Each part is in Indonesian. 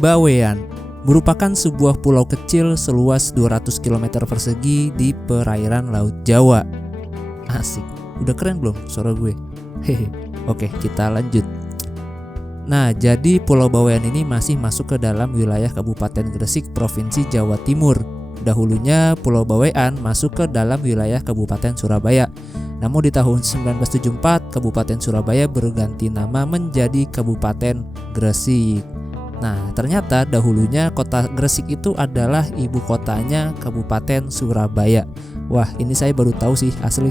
Bawean merupakan sebuah pulau kecil seluas 200 km persegi di perairan Laut Jawa. Asik, udah keren belum suara gue? Hehe. Oke, kita lanjut. Nah, jadi Pulau Bawean ini masih masuk ke dalam wilayah Kabupaten Gresik, Provinsi Jawa Timur. Dahulunya Pulau Bawean masuk ke dalam wilayah Kabupaten Surabaya. Namun di tahun 1974, Kabupaten Surabaya berganti nama menjadi Kabupaten Gresik. Nah, ternyata dahulunya kota Gresik itu adalah ibu kotanya Kabupaten Surabaya. Wah, ini saya baru tahu sih asli.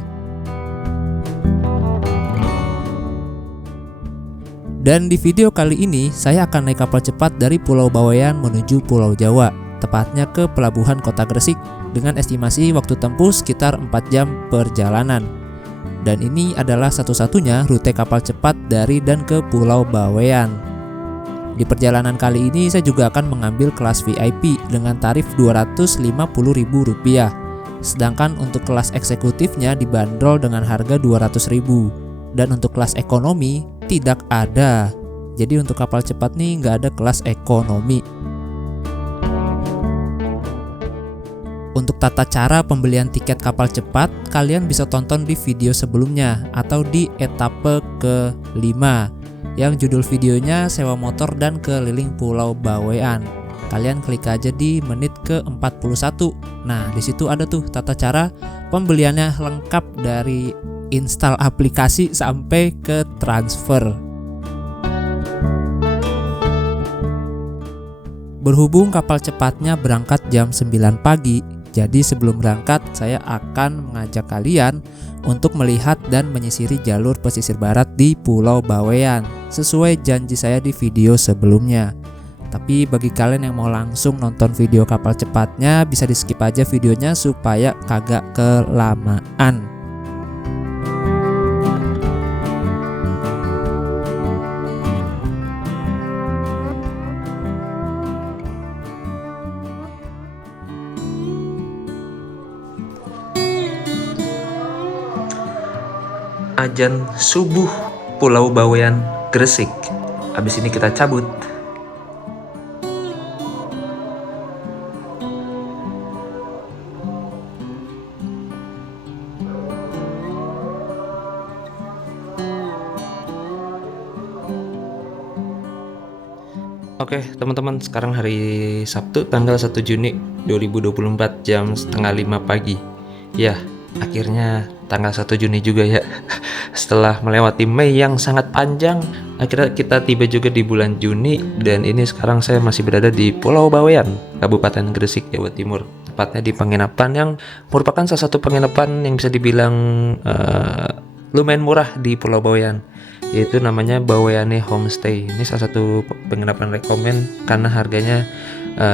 Dan di video kali ini, saya akan naik kapal cepat dari Pulau Bawean menuju Pulau Jawa, tepatnya ke pelabuhan kota Gresik, dengan estimasi waktu tempuh sekitar 4 jam perjalanan. Dan ini adalah satu-satunya rute kapal cepat dari dan ke Pulau Bawean. Di perjalanan kali ini saya juga akan mengambil kelas VIP dengan tarif Rp250.000. Sedangkan untuk kelas eksekutifnya dibanderol dengan harga Rp200.000. Dan untuk kelas ekonomi tidak ada. Jadi untuk kapal cepat nih nggak ada kelas ekonomi. Untuk tata cara pembelian tiket kapal cepat, kalian bisa tonton di video sebelumnya atau di etape ke-5 yang judul videonya sewa motor dan keliling Pulau Bawean. Kalian klik aja di menit ke-41. Nah, di situ ada tuh tata cara pembeliannya lengkap dari install aplikasi sampai ke transfer. Berhubung kapal cepatnya berangkat jam 9 pagi, jadi sebelum berangkat saya akan mengajak kalian untuk melihat dan menyisiri jalur pesisir barat di Pulau Bawean sesuai janji saya di video sebelumnya. Tapi bagi kalian yang mau langsung nonton video kapal cepatnya, bisa di skip aja videonya supaya kagak kelamaan. Azan subuh Pulau Bawean, Gresik. Habis ini kita cabut. Oke teman-teman, sekarang hari Sabtu tanggal 1 Juni 2024 jam setengah 5 pagi. Ya, akhirnya tanggal 1 Juni juga ya. Setelah melewati Mei yang sangat panjang, akhirnya kita tiba juga di bulan Juni. Dan ini sekarang saya masih berada di Pulau Bawean, Kabupaten Gresik, Jawa Timur. Tepatnya di penginapan yang merupakan salah satu penginapan yang bisa dibilang lumayan murah di Pulau Bawean, yaitu namanya Baweane Homestay. Ini salah satu penginapan rekomen karena harganya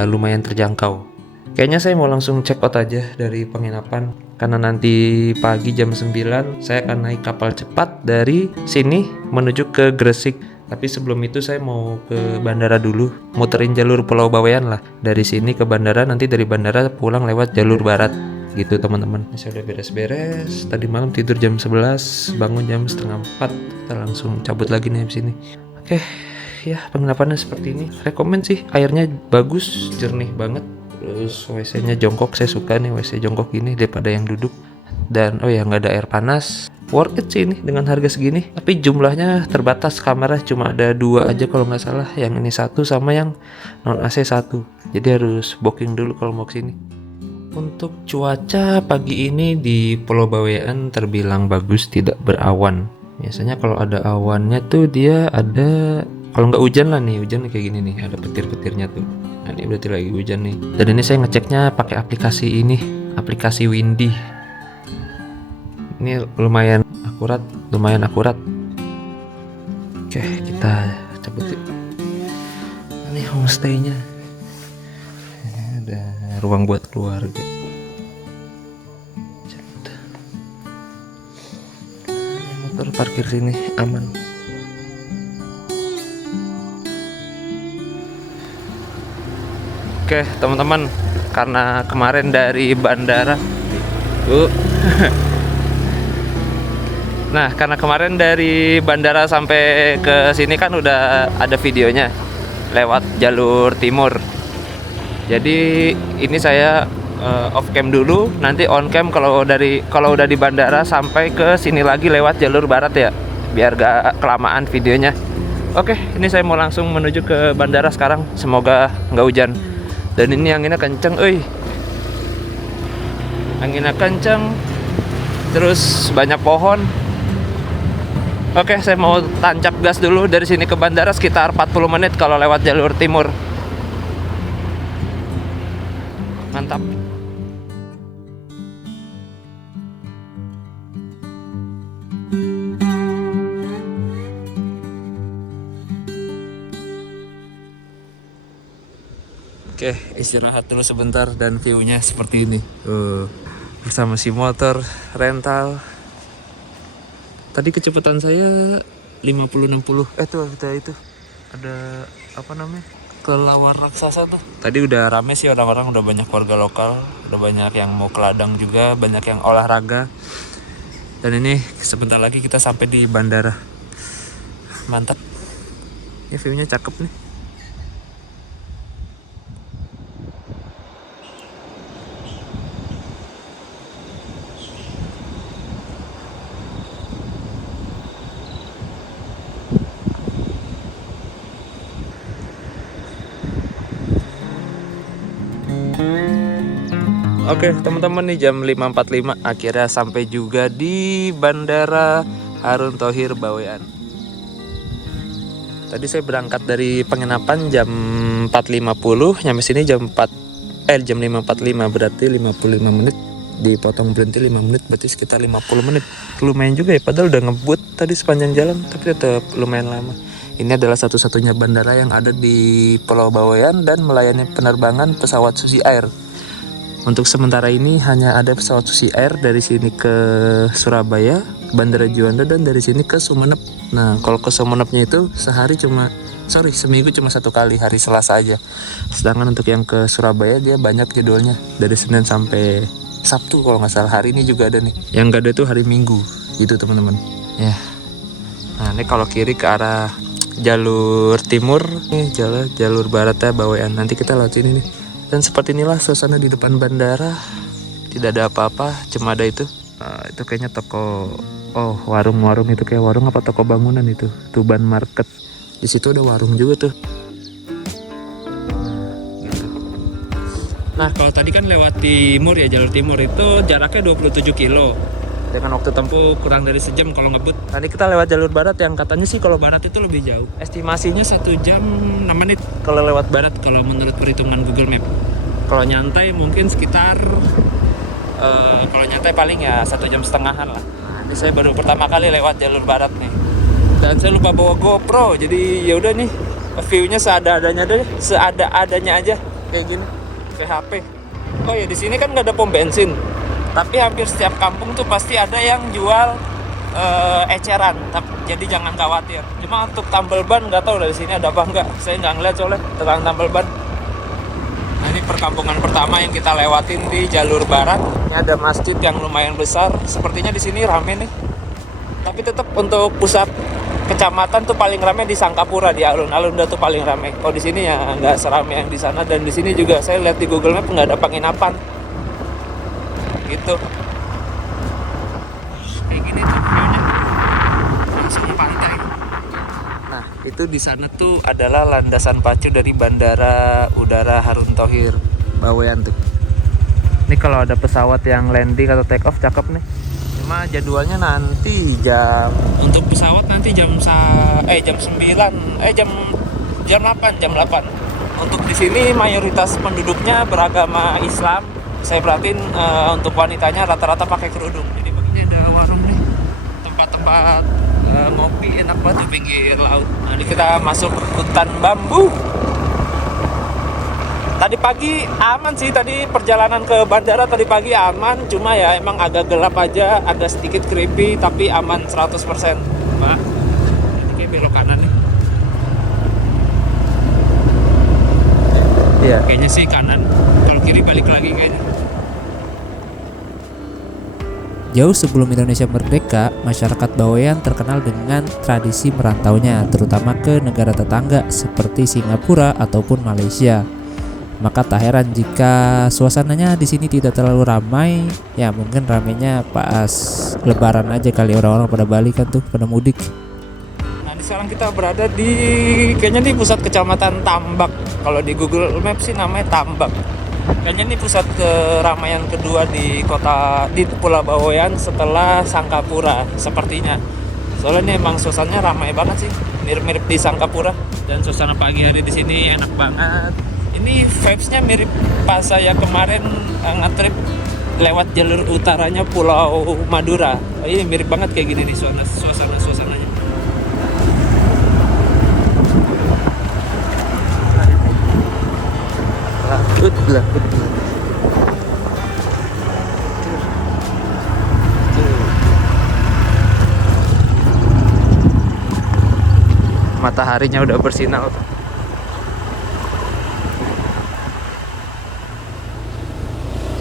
lumayan terjangkau. Kayaknya saya mau langsung check out aja dari penginapan, karena nanti pagi jam 9 saya akan naik kapal cepat dari sini menuju ke Gresik. Tapi sebelum itu saya mau ke bandara dulu, muterin jalur Pulau Bawean lah. Dari sini ke bandara, nanti dari bandara pulang lewat jalur barat gitu teman-teman. Saya udah beres-beres, tadi malam tidur jam 11, bangun jam setengah 4. Kita langsung cabut lagi nih habis ini. Oke, ya penginapannya seperti ini. Rekomen sih, airnya bagus, jernih banget. Terus WC-nya jongkok, saya suka nih WC jongkok ini daripada yang duduk. Dan oh ya, nggak ada air panas. Worth it sih ini dengan harga segini. Tapi jumlahnya terbatas, kamera cuma ada 2 aja kalau nggak salah. Yang ini 1 sama yang non AC 1. Jadi harus booking dulu kalau mau kesini. Untuk cuaca pagi ini di Pulau Bawean terbilang bagus, tidak berawan. Biasanya kalau ada awannya tuh dia ada, kalau nggak hujan lah nih, hujan kayak gini nih, ada petir-petirnya tuh. Nah ini berarti lagi hujan nih. Dan ini saya ngeceknya pakai aplikasi ini, aplikasi Windy. Ini lumayan akurat. Oke, kita cabut yuk. Ini homestay-nya. Ada ruang buat keluarga. Motor parkir sini aman. Oke teman-teman, karena kemarin dari bandara nah karena kemarin dari bandara sampai ke sini kan udah ada videonya. lewat jalur timur. Jadi ini saya off cam dulu, nanti on cam kalau udah di bandara sampai ke sini lagi lewat jalur barat ya, biar gak kelamaan videonya. Oke, ini saya mau langsung menuju ke bandara sekarang. Semoga nggak hujan. Dan ini anginnya kenceng, anginnya kenceng, terus banyak pohon. Oke, saya mau tancap gas dulu. Dari sini ke bandara sekitar 40 menit kalau lewat jalur timur. Mantap. Oke, istirahat dulu sebentar dan view-nya seperti ini. Bersama si motor rental. Tadi kecepatan saya 50-60. Tuh itu. Ada apa namanya? Kelelawar raksasa tuh. Tadi udah rame sih orang-orang, udah banyak warga lokal, udah banyak yang mau ke ladang juga, banyak yang olahraga. Dan ini sebentar lagi kita sampai di bandara. Mantap. Ini view-nya cakep nih. Oke teman-teman, nih jam 5.45 akhirnya sampai juga di Bandara Harun Thohir Bawean. Tadi saya berangkat dari penginapan jam 4.50, nyampe sini jam 5.45, berarti 55 menit. Dipotong berhenti 5 menit, berarti sekitar 50 menit. Lumayan juga ya, padahal udah ngebut tadi sepanjang jalan, tapi tetap lumayan lama. Ini adalah satu-satunya bandara yang ada di Pulau Bawean dan melayani penerbangan pesawat Susi Air. Untuk sementara ini hanya ada pesawat Susi Air dari sini ke Surabaya, Bandara Juanda, dan dari sini ke Sumenep. Nah, kalau ke Sumenepnya itu seminggu cuma 1 kali, hari Selasa aja. Sedangkan untuk yang ke Surabaya dia banyak jadwalnya, dari Senin sampai Sabtu kalau nggak salah. Hari ini juga ada nih. Yang nggak ada itu hari Minggu, gitu teman-teman. Ya. Nah, ini kalau kiri ke arah jalur timur, nih jalur baratnya Bawean. Nanti kita lewat sini nih. Dan seperti inilah suasana di depan bandara. Tidak ada apa-apa, cuma ada itu. Itu kayaknya toko, warung-warung itu, kayak warung apa toko bangunan itu, Tuban Market. Di situ ada warung juga tuh. Nah, kalau tadi kan lewat timur ya, jalur timur itu jaraknya 27 kilo. Dengan waktu tempuh kurang dari sejam kalau ngebut. Tadi kita lewat jalur barat yang katanya sih kalau barat itu lebih jauh. Estimasinya 1 jam 6 menit kalau lewat barat, kalau menurut perhitungan Google Map. Kalau nyantai mungkin sekitar kalau nyantai paling ya 1,5 jam lah. Ini saya baru pertama kali lewat jalur barat nih. Dan saya lupa bawa GoPro, jadi ya udah nih view-nya seadanya aja kayak gini, kayak HP. Oh ya, di sini kan nggak ada pom bensin. Tapi hampir setiap kampung tuh pasti ada yang jual eceran, jadi jangan khawatir. Cuma untuk tambal ban nggak tahu dari sini ada apa enggak. Saya nggak ngeliat soalnya tentang tambal ban. Nah, ini perkampungan pertama yang kita lewatin di jalur barat. Ini ada masjid yang lumayan besar. Sepertinya di sini rame nih. Tapi tetap untuk pusat kecamatan tuh paling rame di Sangkapura, di alun-alun tuh paling rame. Kalau di sini ya nggak serame yang di sana. Dan di sini juga saya lihat di Google Map nggak ada penginapan. Gitu. Kayak gini tuh view-nya. Langsung pantai. Nah, itu di sana tuh adalah landasan pacu dari Bandara Udara Harun Thohir Bawean tuh. Ini kalau ada pesawat yang landing atau take off cakep nih. Cuma jadwalnya nanti untuk pesawat nanti jam 8. Untuk di sini mayoritas penduduknya beragama Islam. Saya perhatiin untuk wanitanya rata-rata pakai kerudung. Jadi begini ada warung nih, tempat-tempat ngopi enak banget di pinggir laut. Nah, ini kita masuk hutan bambu. Tadi pagi aman sih, tadi perjalanan ke bandara tadi pagi aman. Cuma ya emang agak gelap aja, agak sedikit creepy, tapi aman 100%. Pak, ini kayak belok kanan nih. Iya. Kayaknya sih kanan, kalau kiri balik lagi kayaknya. Jauh sebelum Indonesia merdeka, masyarakat Bawean terkenal dengan tradisi merantaunya, terutama ke negara tetangga seperti Singapura ataupun Malaysia. Maka tak heran jika suasananya di sini tidak terlalu ramai. Ya mungkin ramainya pas Lebaran aja kali, orang-orang pada balik kan tuh, pada mudik. Nah, sekarang kita berada di kayaknya di pusat kecamatan Tambak. Kalau di Google Maps sih namanya Tambak. Kayaknya ini pusat keramaian kedua di Pulau Bawean setelah Sangkapura sepertinya. Soalnya ini emang suasananya ramai banget sih, mirip-mirip di Sangkapura. Dan suasana pagi hari di sini enak banget. Ini vibes-nya mirip pas saya kemarin nge-trip lewat jalur utaranya Pulau Madura. Ini mirip banget kayak gini nih suasananya. Lah. Mataharinya udah bersinar.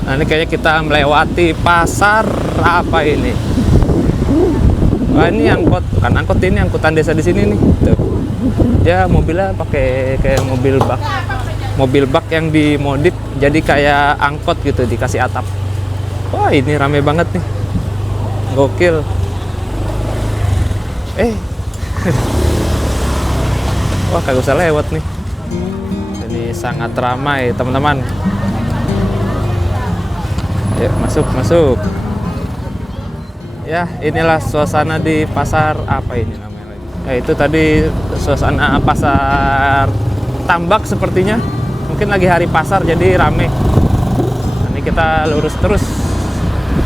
Nah, ini kayaknya kita melewati pasar apa ini? Wah, ini bukan angkot, ini angkutan desa di sini nih. Tuh. Dia mobilnya pakai kayak mobil bak yang dimodif jadi kayak angkot gitu, dikasih atap. Wah, ini rame banget nih. Gokil. Wah, kagak usah lewat nih. Ini sangat ramai, teman-teman. Yuk, masuk. Ya, inilah suasana di pasar apa ini namanya lagi? Ya, itu tadi suasana pasar Tambak sepertinya. Mungkin lagi hari pasar jadi rame. Ini kita lurus terus.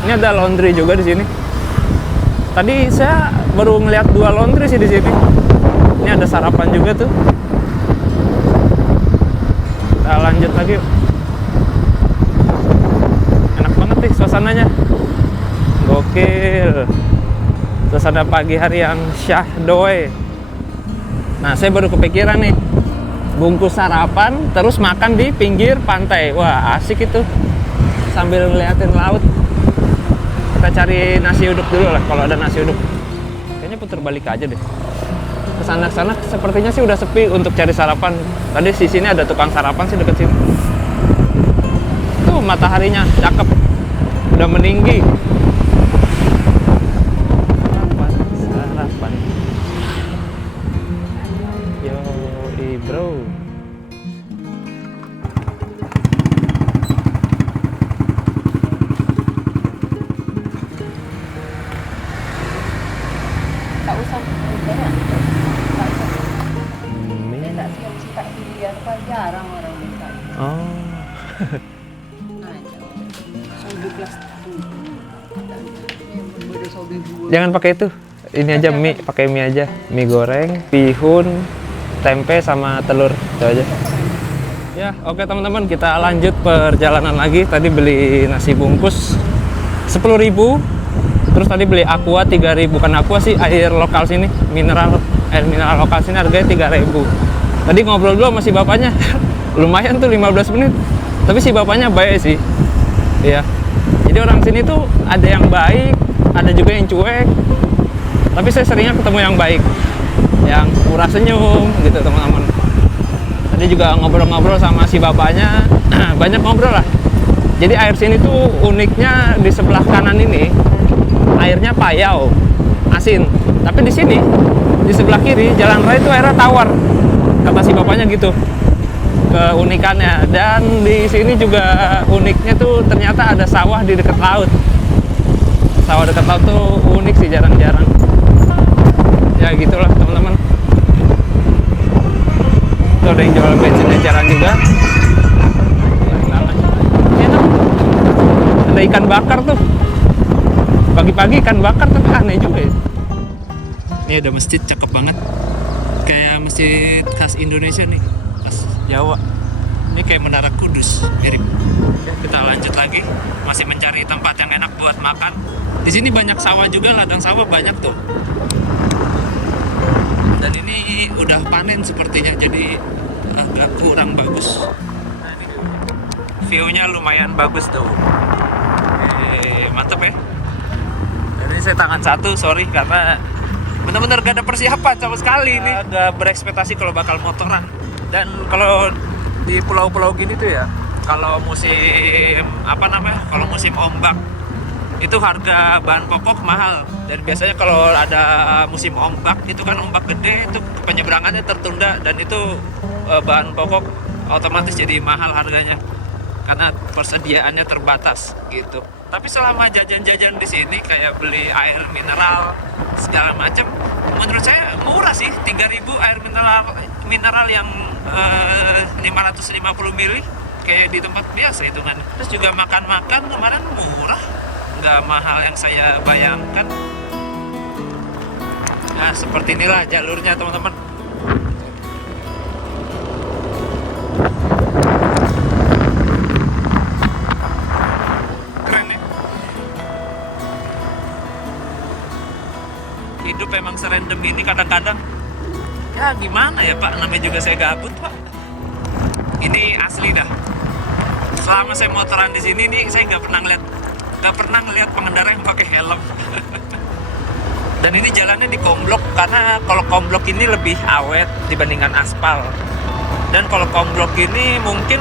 Ini ada laundry juga di sini. Tadi saya baru melihat 2 laundry sih di sini. Ini ada sarapan juga tuh. Kita lanjut lagi yuk. Enak banget nih suasananya. Gokil. Suasana pagi hari yang syahdoe. Nah, saya baru kepikiran nih, bungkus sarapan terus makan di pinggir pantai. Wah, asik itu, sambil ngeliatin laut. Kita cari nasi uduk dulu lah, kalau ada nasi uduk. Kayaknya putar balik aja deh. Kesana sepertinya sih udah sepi untuk cari sarapan. Tadi di sini ada tukang sarapan sih deket sini. Tuh mataharinya cakep, udah meninggi. Sarapan. Yoi bro. Tak usah banyak. Tak usah. Saya tak siap sikap dia, apa jarang orang minta. Oh. Sobi plastik. Jangan pakai itu. Ini aja mie, pakai mie aja. Mie goreng, bihun, tempe sama telur. Itu aja. Ya, oke teman-teman, kita lanjut perjalanan lagi. Tadi beli nasi bungkus 10.000. Terus tadi beli aqua 3.000, bukan aqua sih, air lokal sini, air mineral lokal sini harganya 3.000. Tadi ngobrol dulu sama si bapaknya. Lumayan tuh 15 menit. Tapi si bapaknya baik sih. Iya. Jadi orang sini tuh ada yang baik, ada juga yang cuek. Tapi saya seringnya ketemu yang baik, yang murah senyum gitu teman-teman. Tadi juga ngobrol-ngobrol sama si bapaknya, banyak ngobrol lah. Jadi air sini tuh uniknya di sebelah kanan ini airnya payau, asin. Tapi di sini di sebelah kiri jalan raya itu airnya tawar. Kata si bapaknya gitu. Keunikannya. Dan di sini juga uniknya tuh ternyata ada sawah di dekat laut. Sawah dekat laut tuh unik sih, jarang-jarang. Ya gitulah teman-teman. Tuh ada yang jual bensin eceran juga. Enak. Ada ikan bakar tuh. Pagi-pagi ikan bakar tuh aneh juga ya. Ini ada masjid cakep banget. Kayak masjid khas Indonesia nih, khas Jawa. Ini kayak Menara Kudus, mirip. Kita lanjut lagi, masih mencari tempat yang enak buat makan. Di sini banyak sawah juga, ladang sawah banyak tuh. Dan ini udah panen sepertinya, jadi agak kurang bagus. Nah, ini view-nya lumayan bagus tuh. Mantep ya. saya tangan satu, sorry karena bener-bener gak ada persiapan sama sekali ini. Gak berekspektasi kalau bakal motoran. Dan kalau di pulau-pulau gini tuh ya, kalau musim kalau musim ombak itu harga bahan pokok mahal. Dan biasanya kalau ada musim ombak itu kan ombak gede, itu penyeberangannya tertunda dan itu bahan pokok otomatis jadi mahal harganya karena persediaannya terbatas gitu. Tapi selama jajan-jajan di sini kayak beli air mineral segala macam, menurut saya murah sih. 3.000 air mineral yang 550 ml kayak di tempat biasa hitungan. Terus juga makan-makan kemarin murah, nggak mahal yang saya bayangkan. Nah seperti inilah jalurnya teman-teman. Keren ya. Hidup emang serandom ini kadang-kadang. Ya gimana ya Pak, namanya juga saya gabut Pak. Ini asli dah. Selama saya motoran di sini nih, saya nggak pernah ngeliat pengendara yang pakai helm. Dan ini jalannya di komblok, karena kalau komblok ini lebih awet dibandingkan aspal. Dan kalau komblok ini mungkin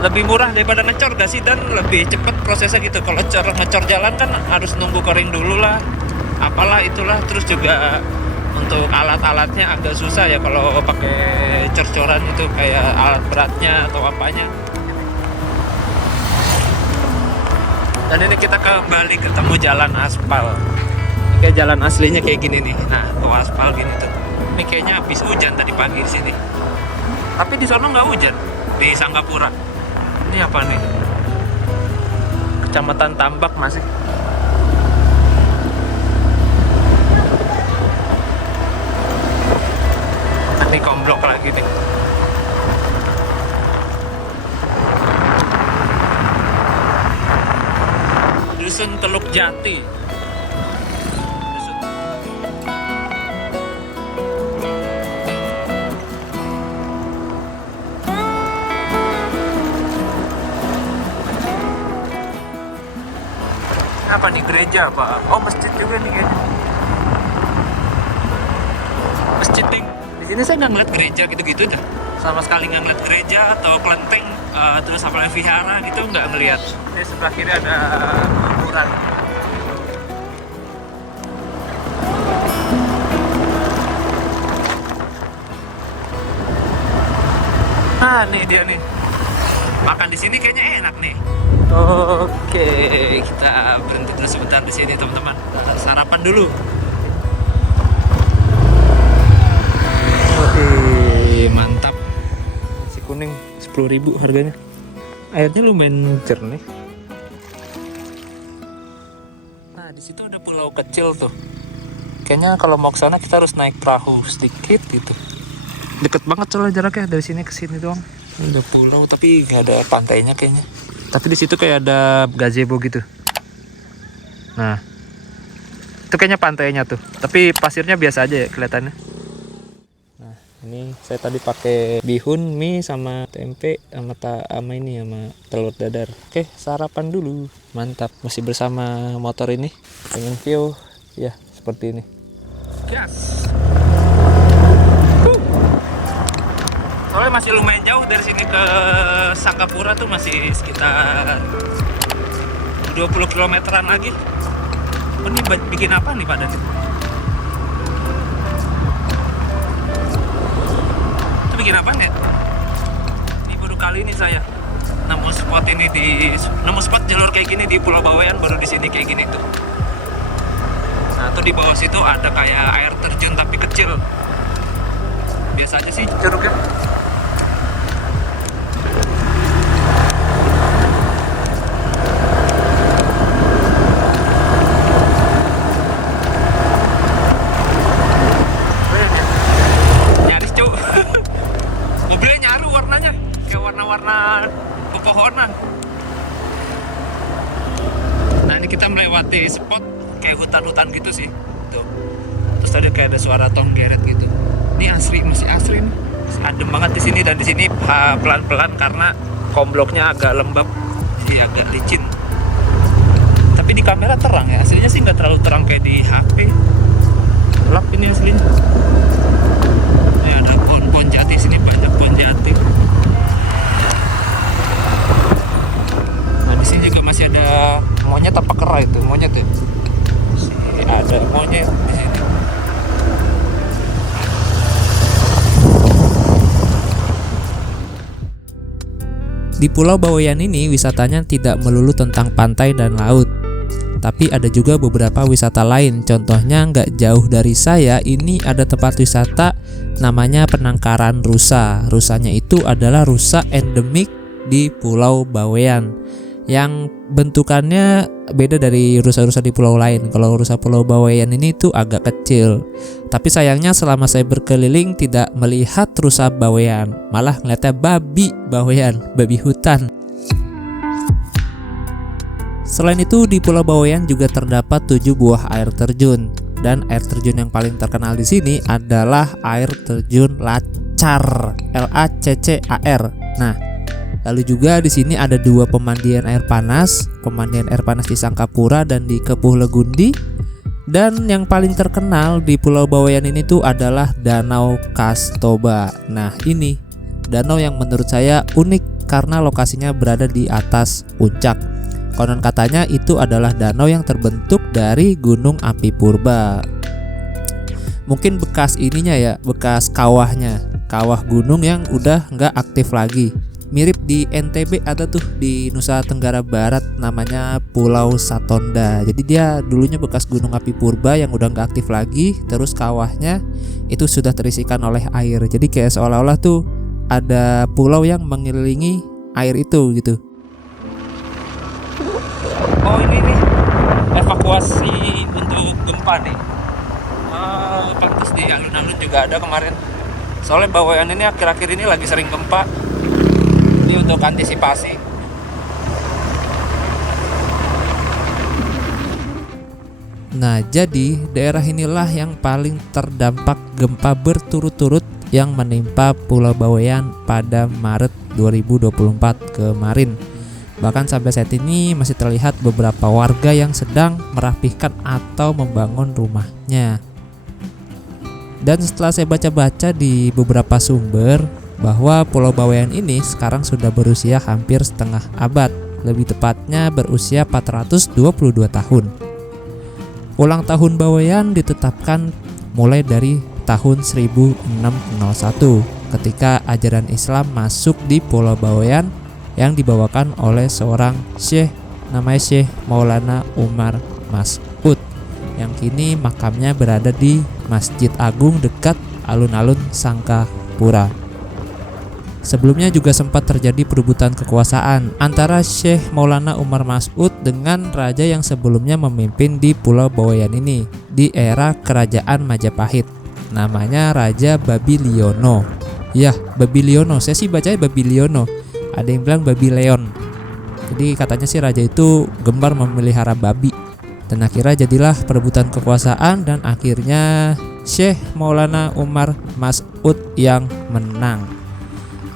lebih murah daripada ngecor gak sih, dan lebih cepet prosesnya gitu. Kalau ngecor jalan kan harus nunggu kering dulu lah, apalah itulah. Terus juga untuk alat-alatnya agak susah ya kalau pakai cor-coran itu, kayak alat beratnya atau apanya. Dan ini kita kembali ketemu jalan aspal. Kayak jalan aslinya kayak gini nih. Nah, tuh aspal gini tuh. Ini kayaknya habis hujan tadi pagi di sini. Tapi di sono nggak hujan, di Sanggapura. Ini apa nih? Kecamatan Tambak masih. Ini komblok lagi nih. Dusun Teluk Jati. Apa nih, gereja apa? Oh, masjid juga nih kayaknya. Masjid nih. Di sini saya nggak ngeliat gereja gitu-gitu dah. Sama sekali nggak ngeliat gereja atau kelenteng, terus apalagi vihara gitu nggak ngeliat. Di sebelah kiri ada kuburan. Nah, nih dia nih. Makan di sini kayaknya enak nih. Oke, kita berhenti dulu sebentar di sini teman-teman. Sarapan dulu. Oke, mantap. Nasi kuning 10.000 harganya. Airnya lumayan jernih. Nah, di situ ada pulau kecil tuh. Kayaknya kalau mau ke sana kita harus naik perahu sedikit gitu. Deket banget soalnya jaraknya dari sini ke sini doang. Ada pulau tapi nggak ada pantainya kayaknya. Tapi di situ kayak ada gazebo gitu. Nah, itu kayaknya pantainya tuh. Tapi pasirnya biasa aja ya kelihatannya. Nah, ini saya tadi pakai bihun, mie sama tempe sama sama telur dadar. Oke, sarapan dulu. Mantap, masih bersama motor ini. Pengen view ya seperti ini. Gas. Soalnya masih lumayan jauh dari sini ke Sanggapura tuh, masih sekitar 20 kilometeran lagi. Oh, ini bikin apa nih Pak Dani? Itu bikin apa nih? Ini baru kali ini saya nemu spot jalur kayak gini di Pulau Bawean, baru di sini kayak gini tuh. Nah, tuh di bawah situ ada kayak air terjun tapi kecil. Biasanya sih curugnya. Warna pepohonan. Nah, ini kita melewati spot kayak hutan-hutan gitu sih. Tuh. Terus tadi kayak ada suara tonggeret gitu. Ini masih asri nih. Adem banget di sini, dan di sini pelan-pelan karena kombloknya agak lembab, jadi agak licin. Tapi di kamera terang ya. Aslinya sih nggak terlalu terang kayak di HP. Gelap ini aslinya. Ini ada pohon-pohon jati, sini banyak pohon jati. Nah di sini juga masih ada monyet apa kera itu, monyet ya. Masih ada monyet di sini. Di Pulau Bawean ini wisatanya tidak melulu tentang pantai dan laut, tapi ada juga beberapa wisata lain. Contohnya nggak jauh dari saya ini ada tempat wisata namanya Penangkaran Rusa. Rusanya itu adalah rusa endemik di Pulau Bawean yang bentukannya beda dari rusa-rusa di pulau lain. Kalau rusa Pulau Bawean ini tuh agak kecil. Tapi sayangnya selama saya berkeliling tidak melihat rusa Bawean, malah ngeliatnya babi Bawean, babi hutan. Selain itu di Pulau Bawean juga terdapat 7 buah air terjun, dan air terjun yang paling terkenal di sini adalah air terjun Lacar, LACCAR. Nah, lalu juga di sini ada 2 pemandian air panas di Sangkapura dan di Kepuh Legundi. Dan yang paling terkenal di Pulau Bawean ini tuh adalah Danau Kastoba. Nah, ini danau yang menurut saya unik karena lokasinya berada di atas puncak. Konon katanya itu adalah danau yang terbentuk dari gunung api purba. Mungkin bekas ininya ya, bekas kawahnya, kawah gunung yang udah nggak aktif lagi. Mirip di NTB ada tuh di Nusa Tenggara Barat namanya Pulau Satonda. Jadi dia dulunya bekas gunung api purba yang udah nggak aktif lagi. Terus kawahnya itu sudah terisikan oleh air. Jadi kayak seolah-olah tuh ada pulau yang mengelilingi air itu gitu. Oh ini nih evakuasi untuk gempa nih. Pantas di alun-alun juga ada kemarin. Soalnya Bawean ini akhir-akhir ini lagi sering gempa. Ini untuk antisipasi. Nah, jadi daerah inilah yang paling terdampak gempa berturut-turut yang menimpa Pulau Bawean pada Maret 2024 kemarin. Bahkan sampai saat ini masih terlihat beberapa warga yang sedang merapihkan atau membangun rumahnya. Dan setelah saya baca-baca di beberapa sumber bahwa Pulau Bawean ini sekarang sudah berusia hampir setengah abad, lebih tepatnya berusia 422 tahun. Ulang tahun Bawean ditetapkan mulai dari tahun 1601 ketika ajaran Islam masuk di Pulau Bawean yang dibawakan oleh seorang syekh namanya Syekh Maulana Umar Mas'ud yang kini makamnya berada di Masjid Agung dekat alun-alun Sangkapura. Sebelumnya juga sempat terjadi perebutan kekuasaan antara Syekh Maulana Umar Mas'ud dengan raja yang sebelumnya memimpin di Pulau Bawean ini di era Kerajaan Majapahit. Namanya Raja Babiliono. Ya, Babiliono. Saya sih bacanya Babiliono. Ada yang bilang Babileon. Jadi katanya sih raja itu gemar memelihara babi. Dan akhirnya jadilah perebutan kekuasaan dan akhirnya Syekh Maulana Umar Mas'ud yang menang.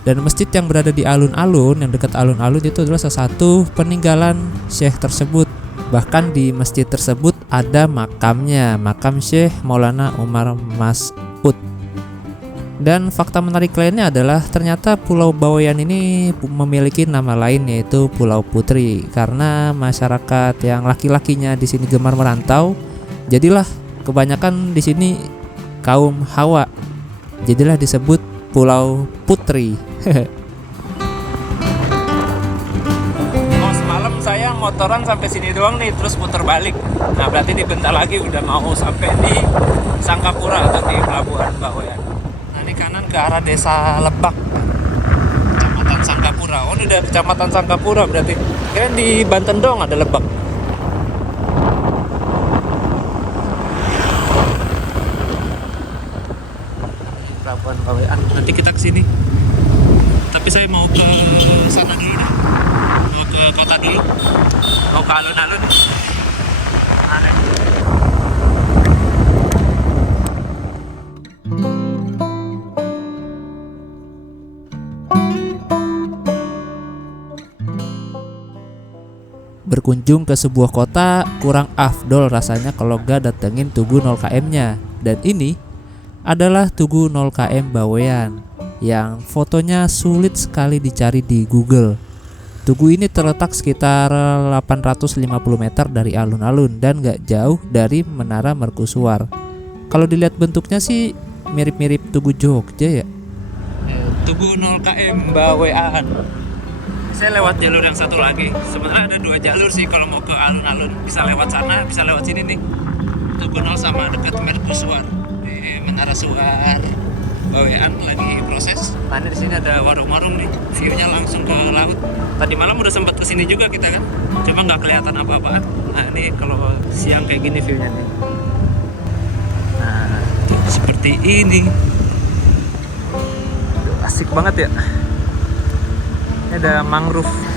Dan masjid yang berada di alun-alun, yang dekat alun-alun itu adalah salah satu peninggalan Syekh tersebut. Bahkan di masjid tersebut ada makamnya, makam Syekh Maulana Umar Mas'ud. Dan fakta menarik lainnya adalah ternyata Pulau Bawean ini memiliki nama lain yaitu Pulau Putri. Karena masyarakat yang laki-lakinya di sini gemar merantau, jadilah kebanyakan di sini kaum Hawa. Jadilah disebut Pulau Putri. Oh, semalam saya motoran sampai sini doang nih, terus putar balik. Nah, berarti ini bentar lagi udah mau sampai di Sangkapura atau di Pelabuhan Bawean. Nah, ini kanan ke arah Desa Lebak, Kecamatan Sangkapura. Oh, ini udah Kecamatan Sangkapura berarti. Kirain di Banten dong ada Lebak. Pelabuhan Bawean. Nanti kita kesini. Tapi saya mau ke sana dulu deh. Mau ke kota dulu. Mau ke alun-alun. Aneh. berkunjung ke sebuah kota kurang afdol rasanya kalau gak datengin Tugu 0 km-nya. Dan ini adalah Tugu 0 km Bawean yang fotonya sulit sekali dicari di Google. Tugu ini terletak sekitar 850 meter dari alun-alun dan gak jauh dari Menara Mercusuar. Kalau dilihat bentuknya sih mirip-mirip Tugu Jogja ya. Tugu 0 km Bawean. Saya lewat jalur yang satu lagi. Sebenarnya ada 2 jalur sih kalau mau ke alun-alun. Bisa lewat sana, bisa lewat sini nih. Tugu 0 sama dekat Mercusuar di Menara Suar. Bawean lagi proses. Nah, di sini ada warung-warung nih. View-nya langsung ke laut. Tadi malam udah sempat kesini juga kita kan. Cuma nggak kelihatan apa-apaan. Nah, ini kalau siang kayak gini view-nya nih. Nah, seperti ini. Asik banget ya. Ini ada mangrove.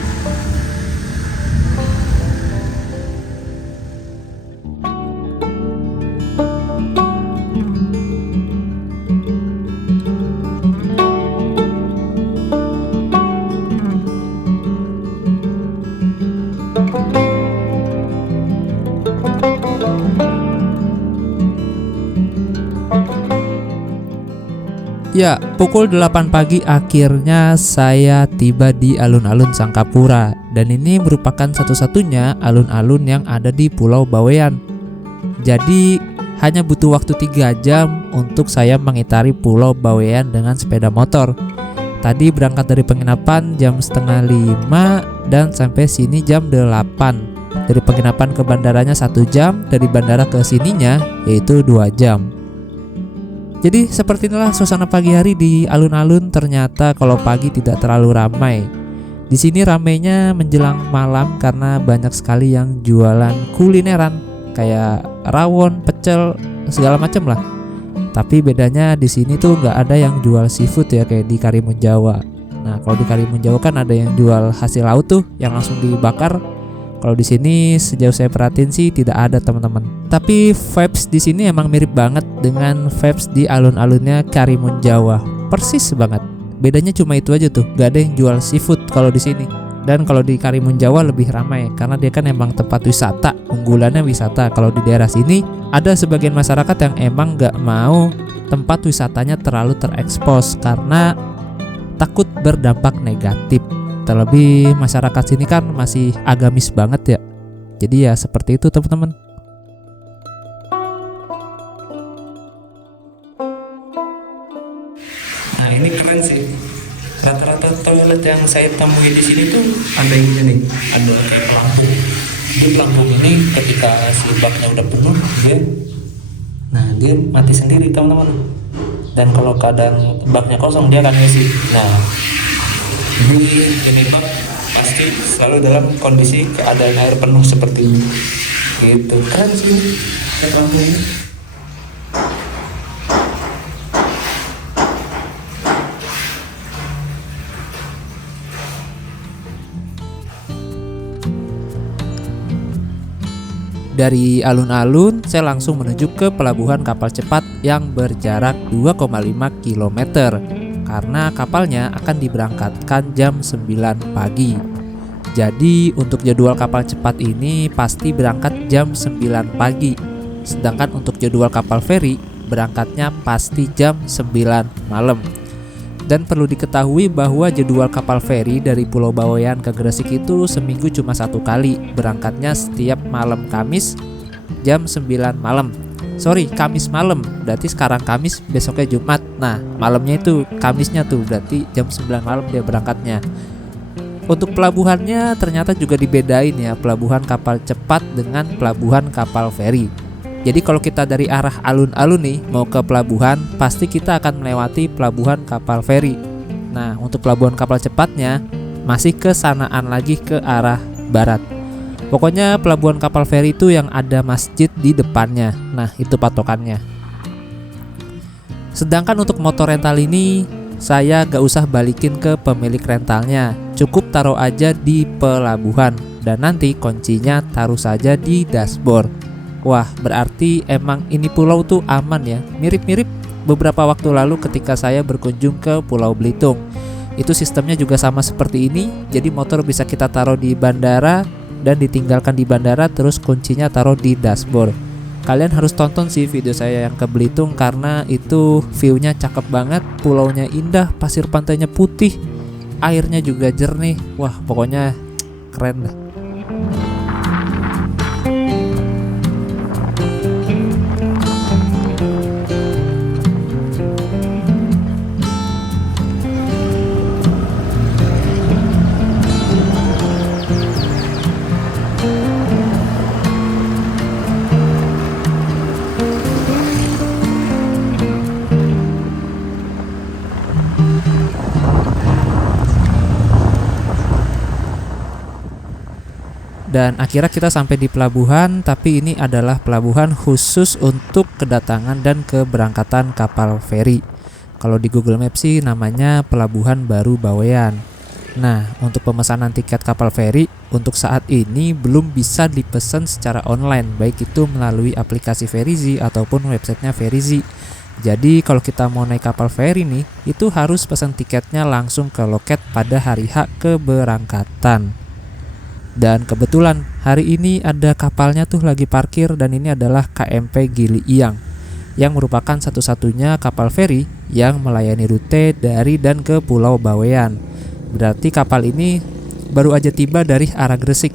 Ya, pukul 8 pagi akhirnya saya tiba di alun-alun Sangkapura. Dan ini merupakan satu-satunya alun-alun yang ada di Pulau Bawean. Jadi hanya butuh waktu 3 jam untuk saya mengitari Pulau Bawean dengan sepeda motor. Tadi berangkat dari penginapan jam setengah 5 dan sampai sini jam 8. Dari penginapan ke bandaranya 1 jam, dari bandara ke sininya yaitu 2 jam. Jadi seperti inilah suasana pagi hari di alun-alun. Ternyata kalau pagi tidak terlalu ramai. Di sini ramainya menjelang malam karena banyak sekali yang jualan kulineran kayak rawon, pecel, segala macam lah. Tapi bedanya di sini tuh nggak ada yang jual seafood ya kayak di Karimun Jawa. Nah, kalau di Karimun Jawa kan ada yang jual hasil laut tuh yang langsung dibakar. Kalau di sini sejauh saya perhatiin sih tidak ada teman-teman. Tapi vibes di sini emang mirip banget dengan vibes di alun-alunnya Karimun Jawa. Persis banget. Bedanya cuma itu aja tuh, gak ada yang jual seafood kalau di sini. Dan kalau di Karimun Jawa lebih ramai karena dia kan emang tempat wisata, unggulannya wisata. Kalau di daerah sini ada sebagian masyarakat yang emang gak mau tempat wisatanya terlalu terekspos karena takut berdampak negatif. Terlebih masyarakat sini kan masih agamis banget ya. Jadi ya seperti itu teman-teman. Nah, ini keren sih. Rata-rata toilet yang saya temui di sini tuh ada yang ini, ada kayak pelampung. Di pelampung ini ketika si baknya udah penuh, dia mati sendiri teman-teman. Dan kalau keadaan baknya kosong dia akan ngisi. Nah, ini bak pasti selalu dalam kondisi keadaan air penuh seperti ini. Gitu, keren sih pelampung ini. Dari alun-alun, saya langsung menuju ke pelabuhan kapal cepat yang berjarak 2,5 km karena kapalnya akan diberangkatkan jam 9 pagi. Jadi untuk jadwal kapal cepat ini pasti berangkat jam 9 pagi. Sedangkan untuk jadwal kapal feri berangkatnya pasti jam 9 malam. Dan perlu diketahui bahwa jadwal kapal feri dari Pulau Bawean ke Gresik itu seminggu cuma 1 kali. Berangkatnya setiap malam Kamis jam 9 malam. Kamis malam. Berarti sekarang Kamis, besoknya Jumat. Nah, malamnya itu Kamisnya tuh berarti jam 9 malam dia berangkatnya. Untuk pelabuhannya ternyata juga dibedain ya, pelabuhan kapal cepat dengan pelabuhan kapal feri. Jadi kalau kita dari arah alun-alun nih mau ke pelabuhan, pasti kita akan melewati pelabuhan kapal feri. Nah, untuk pelabuhan kapal cepatnya masih ke sanaan lagi ke arah barat. Pokoknya pelabuhan kapal feri itu yang ada masjid di depannya. Nah, itu patokannya. Sedangkan untuk motor rental ini saya gak usah balikin ke pemilik rentalnya. Cukup taruh aja di pelabuhan dan nanti kuncinya taruh saja di dashboard. Wah, berarti emang ini pulau tuh aman ya. Mirip-mirip beberapa waktu lalu ketika saya berkunjung ke Pulau Belitung. Itu sistemnya juga sama seperti ini. Jadi motor bisa kita taruh di bandara, dan ditinggalkan di bandara, terus kuncinya taruh di dashboard. Kalian harus tonton sih video saya yang ke Belitung karena itu view-nya cakep banget, pulaunya indah, pasir pantainya putih, airnya juga jernih. Wah, pokoknya keren dah. Dan akhirnya kita sampai di pelabuhan, tapi ini adalah pelabuhan khusus untuk kedatangan dan keberangkatan kapal feri. Kalau di Google Maps sih namanya Pelabuhan Baru Bawean. Nah, untuk pemesanan tiket kapal feri untuk saat ini belum bisa dipesan secara online, baik itu melalui aplikasi Ferizi ataupun websitenya Ferizi. Jadi kalau kita mau naik kapal feri nih, itu harus pesan tiketnya langsung ke loket pada hari H keberangkatan. Dan kebetulan hari ini ada kapalnya tuh lagi parkir, dan ini adalah KMP Gili Iyang yang merupakan satu-satunya kapal feri yang melayani rute dari dan ke Pulau Bawean. Berarti kapal ini baru aja tiba dari arah Gresik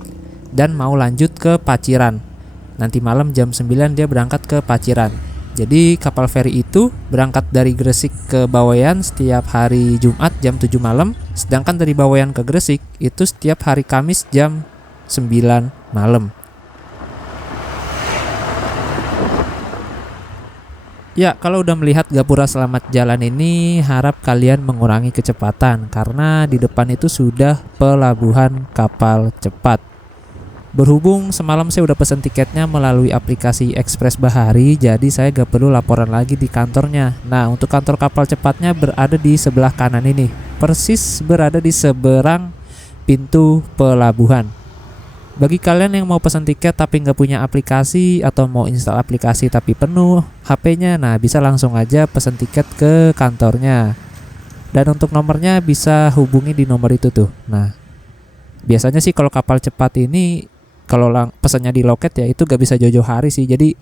dan mau lanjut ke Paciran. Nanti malam jam 9 dia berangkat ke Paciran. Jadi kapal feri itu berangkat dari Gresik ke Bawean setiap hari Jumat jam 7 malam, sedangkan dari Bawean ke Gresik itu setiap hari Kamis jam 9 malam. Ya, kalau udah melihat gapura selamat jalan ini, harap kalian mengurangi kecepatan karena di depan itu sudah pelabuhan kapal cepat. Berhubung semalam saya udah pesan tiketnya melalui aplikasi Express Bahari, jadi saya gak perlu laporan lagi di kantornya. Nah, untuk kantor kapal cepatnya berada di sebelah kanan ini, persis berada di seberang pintu pelabuhan. Bagi kalian yang mau pesan tiket tapi nggak punya aplikasi atau mau install aplikasi tapi penuh HP-nya, nah bisa langsung aja pesan tiket ke kantornya. Dan untuk nomornya bisa hubungi di nomor itu tuh. Nah, biasanya sih kalau kapal cepat ini kalau pesannya di loket ya itu gak bisa jauh-jauh hari sih. Jadi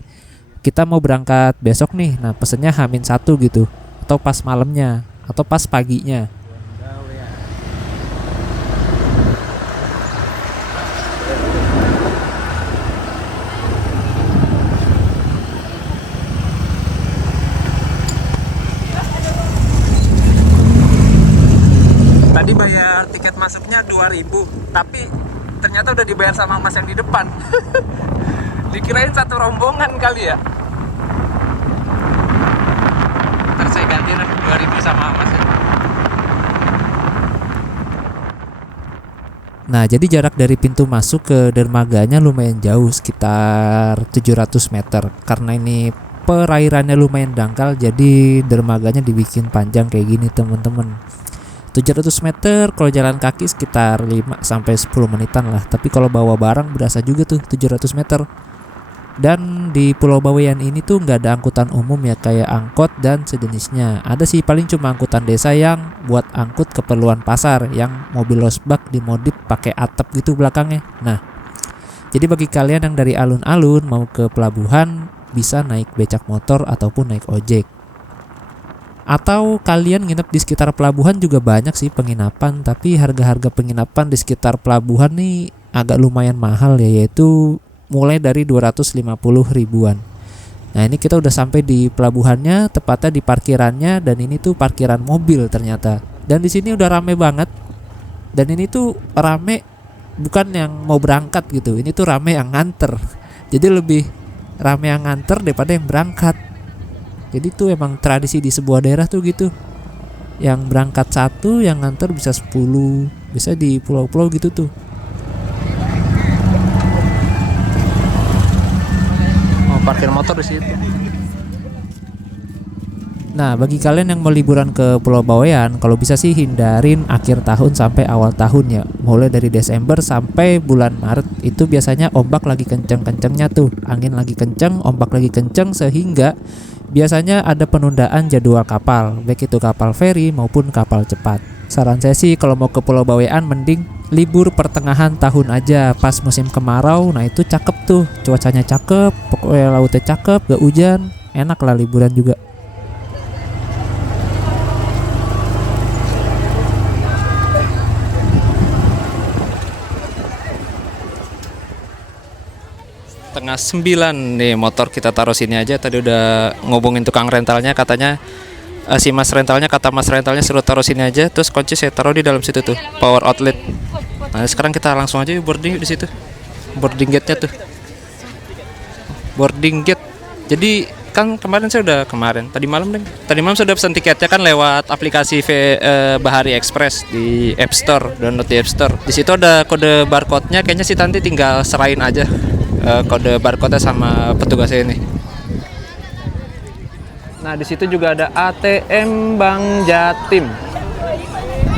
kita mau berangkat besok nih, nah pesannya H-1 gitu, atau pas malamnya atau pas paginya. Tadi bayar tiket masuknya 2.000, tapi ternyata udah dibayar sama mas yang di depan. Dikirain satu rombongan kali ya. Ntar saya ganti 2.000 sama mas ya. Nah, jadi jarak dari pintu masuk ke dermaganya lumayan jauh, sekitar 700 meter. Karena ini perairannya lumayan dangkal, jadi dermaganya dibikin panjang kayak gini teman-teman. 700 meter kalau jalan kaki sekitar 5 sampai 10 menitan lah. Tapi kalau bawa barang berasa juga tuh 700 meter. Dan di Pulau Bawean ini tuh nggak ada angkutan umum ya kayak angkot dan sejenisnya. Ada sih paling cuma angkutan desa yang buat angkut keperluan pasar, yang mobil losbak dimodif pakai atap gitu belakangnya. Nah, jadi bagi kalian yang dari alun-alun mau ke pelabuhan bisa naik becak motor ataupun naik ojek. Atau kalian nginep di sekitar pelabuhan juga banyak sih penginapan, tapi harga-harga penginapan di sekitar pelabuhan nih agak lumayan mahal ya, yaitu mulai dari 250 ribuan. Nah, ini kita udah sampai di pelabuhannya, tepatnya di parkirannya, dan ini tuh parkiran mobil ternyata. Dan di sini udah rame banget. Dan ini tuh rame bukan yang mau berangkat gitu, ini tuh rame yang nganter. Jadi lebih rame yang nganter daripada yang berangkat. Jadi tuh emang tradisi di sebuah daerah tuh gitu. Yang berangkat 1, yang nganter bisa 10. Bisa di pulau-pulau gitu tuh. Oh, parkir motor di situ. Nah, bagi kalian yang mau liburan ke Pulau Bawean, kalau bisa sih hindarin akhir tahun sampai awal tahun ya. Mulai dari Desember sampai bulan Maret itu biasanya ombak lagi kenceng-kencengnya tuh. Angin lagi kenceng, ombak lagi kenceng, sehingga biasanya ada penundaan jadwal kapal, baik itu kapal feri maupun kapal cepat. Saran saya sih kalau mau ke Pulau Bawean mending libur pertengahan tahun aja pas musim kemarau. Nah itu cakep tuh, cuacanya cakep, pokoknya lautnya cakep, gak hujan, enak lah liburan juga. Setengah 9 nih motor kita taruh sini aja. Tadi udah ngobongin tukang rentalnya, katanya si mas rentalnya, kata mas rentalnya suruh taruh sini aja, terus kunci saya taruh di dalam situ tuh, power outlet. Nah sekarang kita langsung aja boarding di situ, boarding gate-nya tuh, boarding gate. Jadi kan kemarin tadi malam sudah pesan tiketnya kan lewat aplikasi Bahari Express di App Store, download di App Store. Di situ ada kode barcode-nya, kayaknya sih nanti tinggal serain aja kode barcode sama petugasnya ini. Nah di situ juga ada ATM Bank Jatim.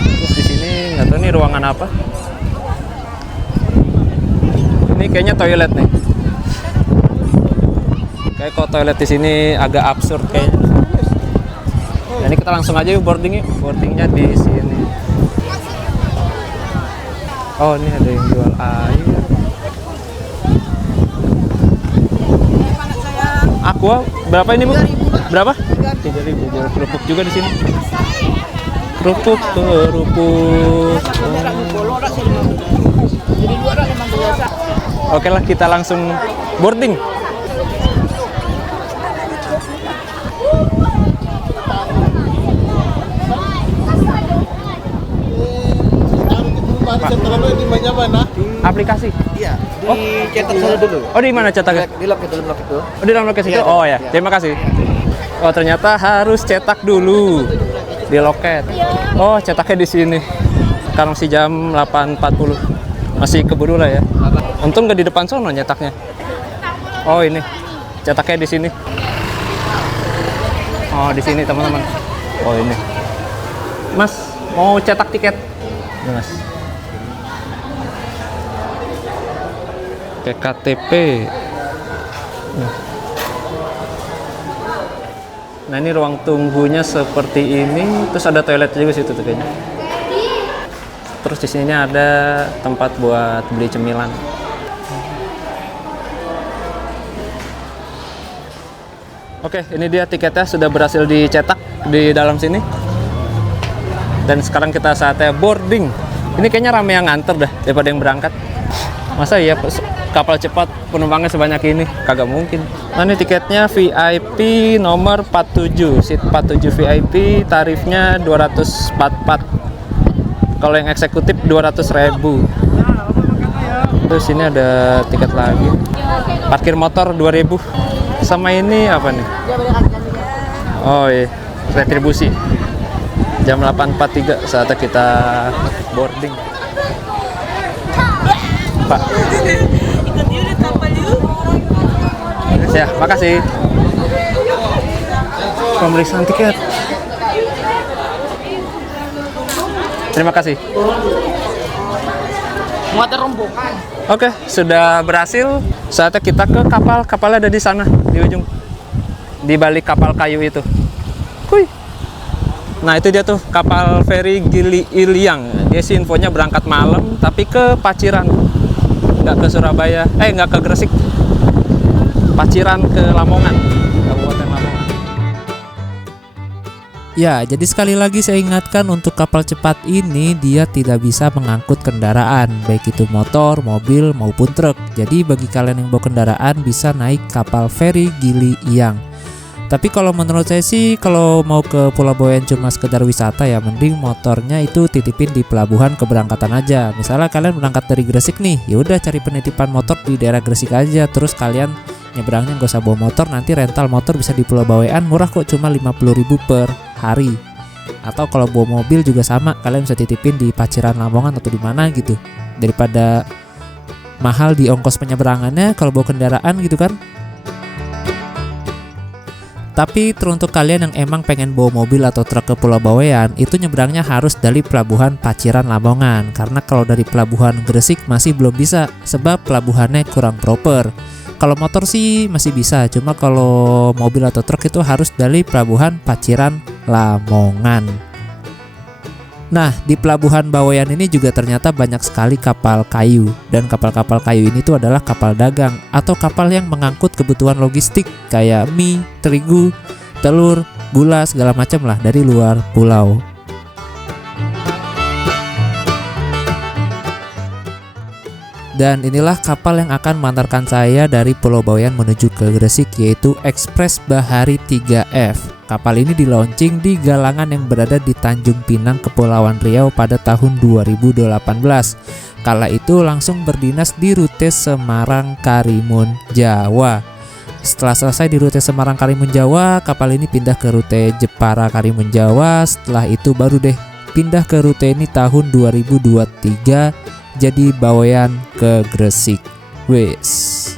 Terus di sini nggak tahu nih ruangan apa. Ini kayaknya toilet nih. Kayak kok toilet di sini agak absurd kayaknya. Nah, ini kita langsung aja yuk boarding yuk. Boardingnya di sini. Oh ini ada yang jual air. Aqua berapa ini Bu? Berapa? 3.000. Jual kerupuk juga di sini. Kerupuk. Oke lah, kita langsung boarding. Aplikasi? Iya, dicetak saja dulu. Oh di mana cetaknya? Di loket dalam loket itu. Oh di dalam loket itu? Oh ya, terima kasih. Oh ternyata harus cetak dulu di loket. Oh cetaknya di sini. Sekarang sih jam 8.40. Masih keburu lah ya. Untung nggak di depan sono nyetaknya. Oh ini, cetaknya di sini. Oh di sini teman-teman. Oh ini. Mas mau cetak tiket? Ini, Mas. Kayak KTP. Nah ini ruang tunggunya seperti ini. Terus ada toilet juga situ tuh kayaknya. Terus di sini ada tempat buat beli cemilan. Oke, ini dia tiketnya sudah berhasil dicetak di dalam sini. Dan sekarang kita saatnya boarding. Ini kayaknya rame yang nganter dah daripada yang berangkat. Masa iya kapal cepat penumpangnya sebanyak ini? Kagak mungkin. Nah ini tiketnya VIP nomor 47, seat 47 VIP, tarifnya 244. Kalau yang eksekutif 200.000. Terus ini ada tiket lagi. Parkir motor 2.000. Sama ini apa nih? Oh iya, retribusi. Jam 8.43 saatnya kita boarding. Pak. Ya, makasih. Pemeriksaan tiket. Terima kasih. Muatan rombongan. Oke, sudah berhasil. Saatnya kita ke kapal. Kapalnya ada di sana, di ujung. Di balik kapal kayu itu. Kuy. Nah, itu dia tuh kapal feri Gili Iliang. Dia sih infonya berangkat malam, tapi ke Paciran. Nggak ke Surabaya. Nggak ke Gresik. Paciran ke Lamongan. Kabupaten Lamongan. Ya, jadi sekali lagi saya ingatkan untuk kapal cepat ini dia tidak bisa mengangkut kendaraan, baik itu motor, mobil, maupun truk. Jadi bagi kalian yang bawa kendaraan bisa naik kapal feri Gili Iliang. Tapi kalau menurut saya sih kalau mau ke Pulau Boyan cuma sekedar wisata ya mending motornya itu titipin di pelabuhan keberangkatan aja. Misalnya kalian berangkat dari Gresik nih, ya udah cari penitipan motor di daerah Gresik aja, terus kalian nyebrangnya nggak usah bawa motor, nanti rental motor bisa di Pulau Bawean murah kok, cuma 50.000 per hari. Atau kalau bawa mobil juga sama, kalian bisa titipin di Paciran Lamongan atau di mana gitu. Daripada mahal di ongkos penyeberangannya kalau bawa kendaraan gitu kan. Tapi teruntuk kalian yang emang pengen bawa mobil atau truk ke Pulau Bawean, itu nyebrangnya harus dari pelabuhan Paciran Lamongan. Karena kalau dari pelabuhan Gresik masih belum bisa, sebab pelabuhannya kurang proper. Kalau motor sih masih bisa, cuma kalau mobil atau truk itu harus dari pelabuhan Paciran Lamongan. Nah, di pelabuhan Bawean ini juga ternyata banyak sekali kapal kayu. Dan kapal-kapal kayu ini tuh adalah kapal dagang atau kapal yang mengangkut kebutuhan logistik kayak mie, terigu, telur, gula, segala macam lah dari luar pulau. Dan inilah kapal yang akan mengantarkan saya dari Pulau Bawean menuju ke Gresik, yaitu Ekspres Bahari 3F. Kapal ini di-launching di galangan yang berada di Tanjung Pinang, Kepulauan Riau pada tahun 2018. Kala itu langsung berdinas di rute Semarang Karimun Jawa. Setelah selesai di rute Semarang Karimun Jawa, kapal ini pindah ke rute Jepara Karimun Jawa. Setelah itu baru deh pindah ke rute ini tahun 2023, jadi Bawean ke Gresik. Wes.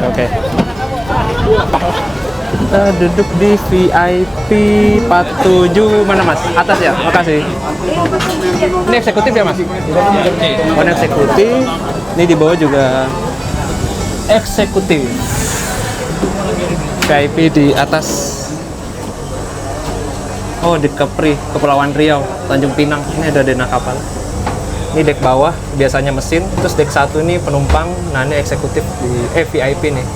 Oke. Kita duduk di VIP 47 mana Mas? Atas ya? Makasih. Ini eksekutif ya Mas? Oh, ini eksekutif. Ini di bawah juga eksekutif. VIP di atas. Oh, di Kepri, Kepulauan Riau, Tanjung Pinang. Ini ada dena kapal. Ini dek bawah, biasanya mesin. Terus dek satu ini penumpang. Nah, ini eksekutif di VIP nih.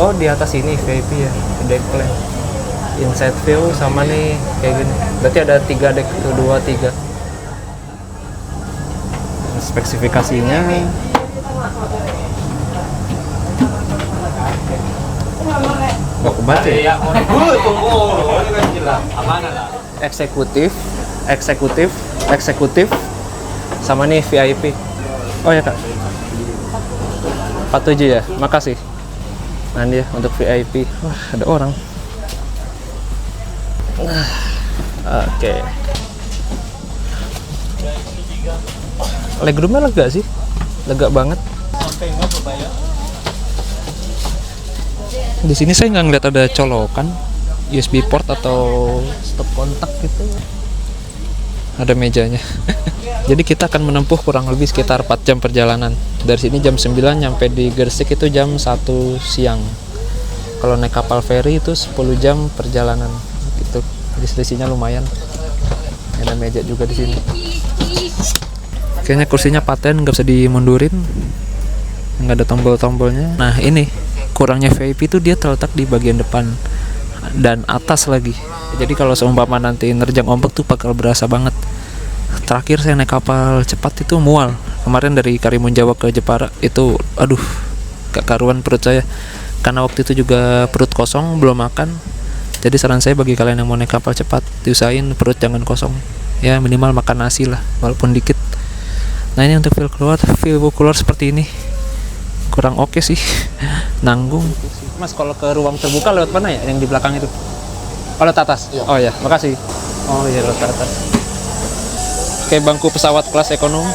Oh, di atas ini VIP ya, dek plan. Inside view sama nih kayak gini. Berarti ada 3 dek, 2, 3. Spesifikasinya oh, kebaca ya? Eksekutif, eksekutif, eksekutif, sama nih VIP. Oh ya Kak, 47 ya, makasih. Nah dia untuk VIP. Wah, ada orang. Oke. Legroomnya lega sih, lega banget. Di sini saya nggak ngeliat ada colokan USB port atau stop kontak gitu. Ada mejanya. Jadi kita akan menempuh kurang lebih sekitar 4 jam perjalanan. Dari sini jam 9 nyampe di Gresik itu jam 1 siang. Kalau naik kapal feri itu 10 jam perjalanan gitu. Jadi selisihnya lumayan. Ada meja juga di sini. Kayaknya kursinya paten, nggak bisa dimundurin, nggak ada tombol-tombolnya. Nah ini kurangnya VIP itu dia terletak di bagian depan dan atas lagi. Jadi kalau seumpama nanti nerjang ombak tuh bakal berasa banget. Terakhir saya naik kapal cepat itu mual. Kemarin dari Karimun Jawa ke Jepara itu, aduh, gak karuan perut saya. Karena waktu itu juga perut kosong, belum makan. Jadi saran saya bagi kalian yang mau naik kapal cepat, diusahain perut jangan kosong. Ya minimal makan nasi lah, walaupun dikit. Nah ini untuk view keluar seperti ini. Kurang oke sih. Nanggung. Mas kalau ke ruang terbuka lewat mana ya? Yang di belakang itu? Oh lewat atas? Ya. Oh ya, makasih. Oh iya lewat atas. Kayak bangku pesawat kelas ekonomi.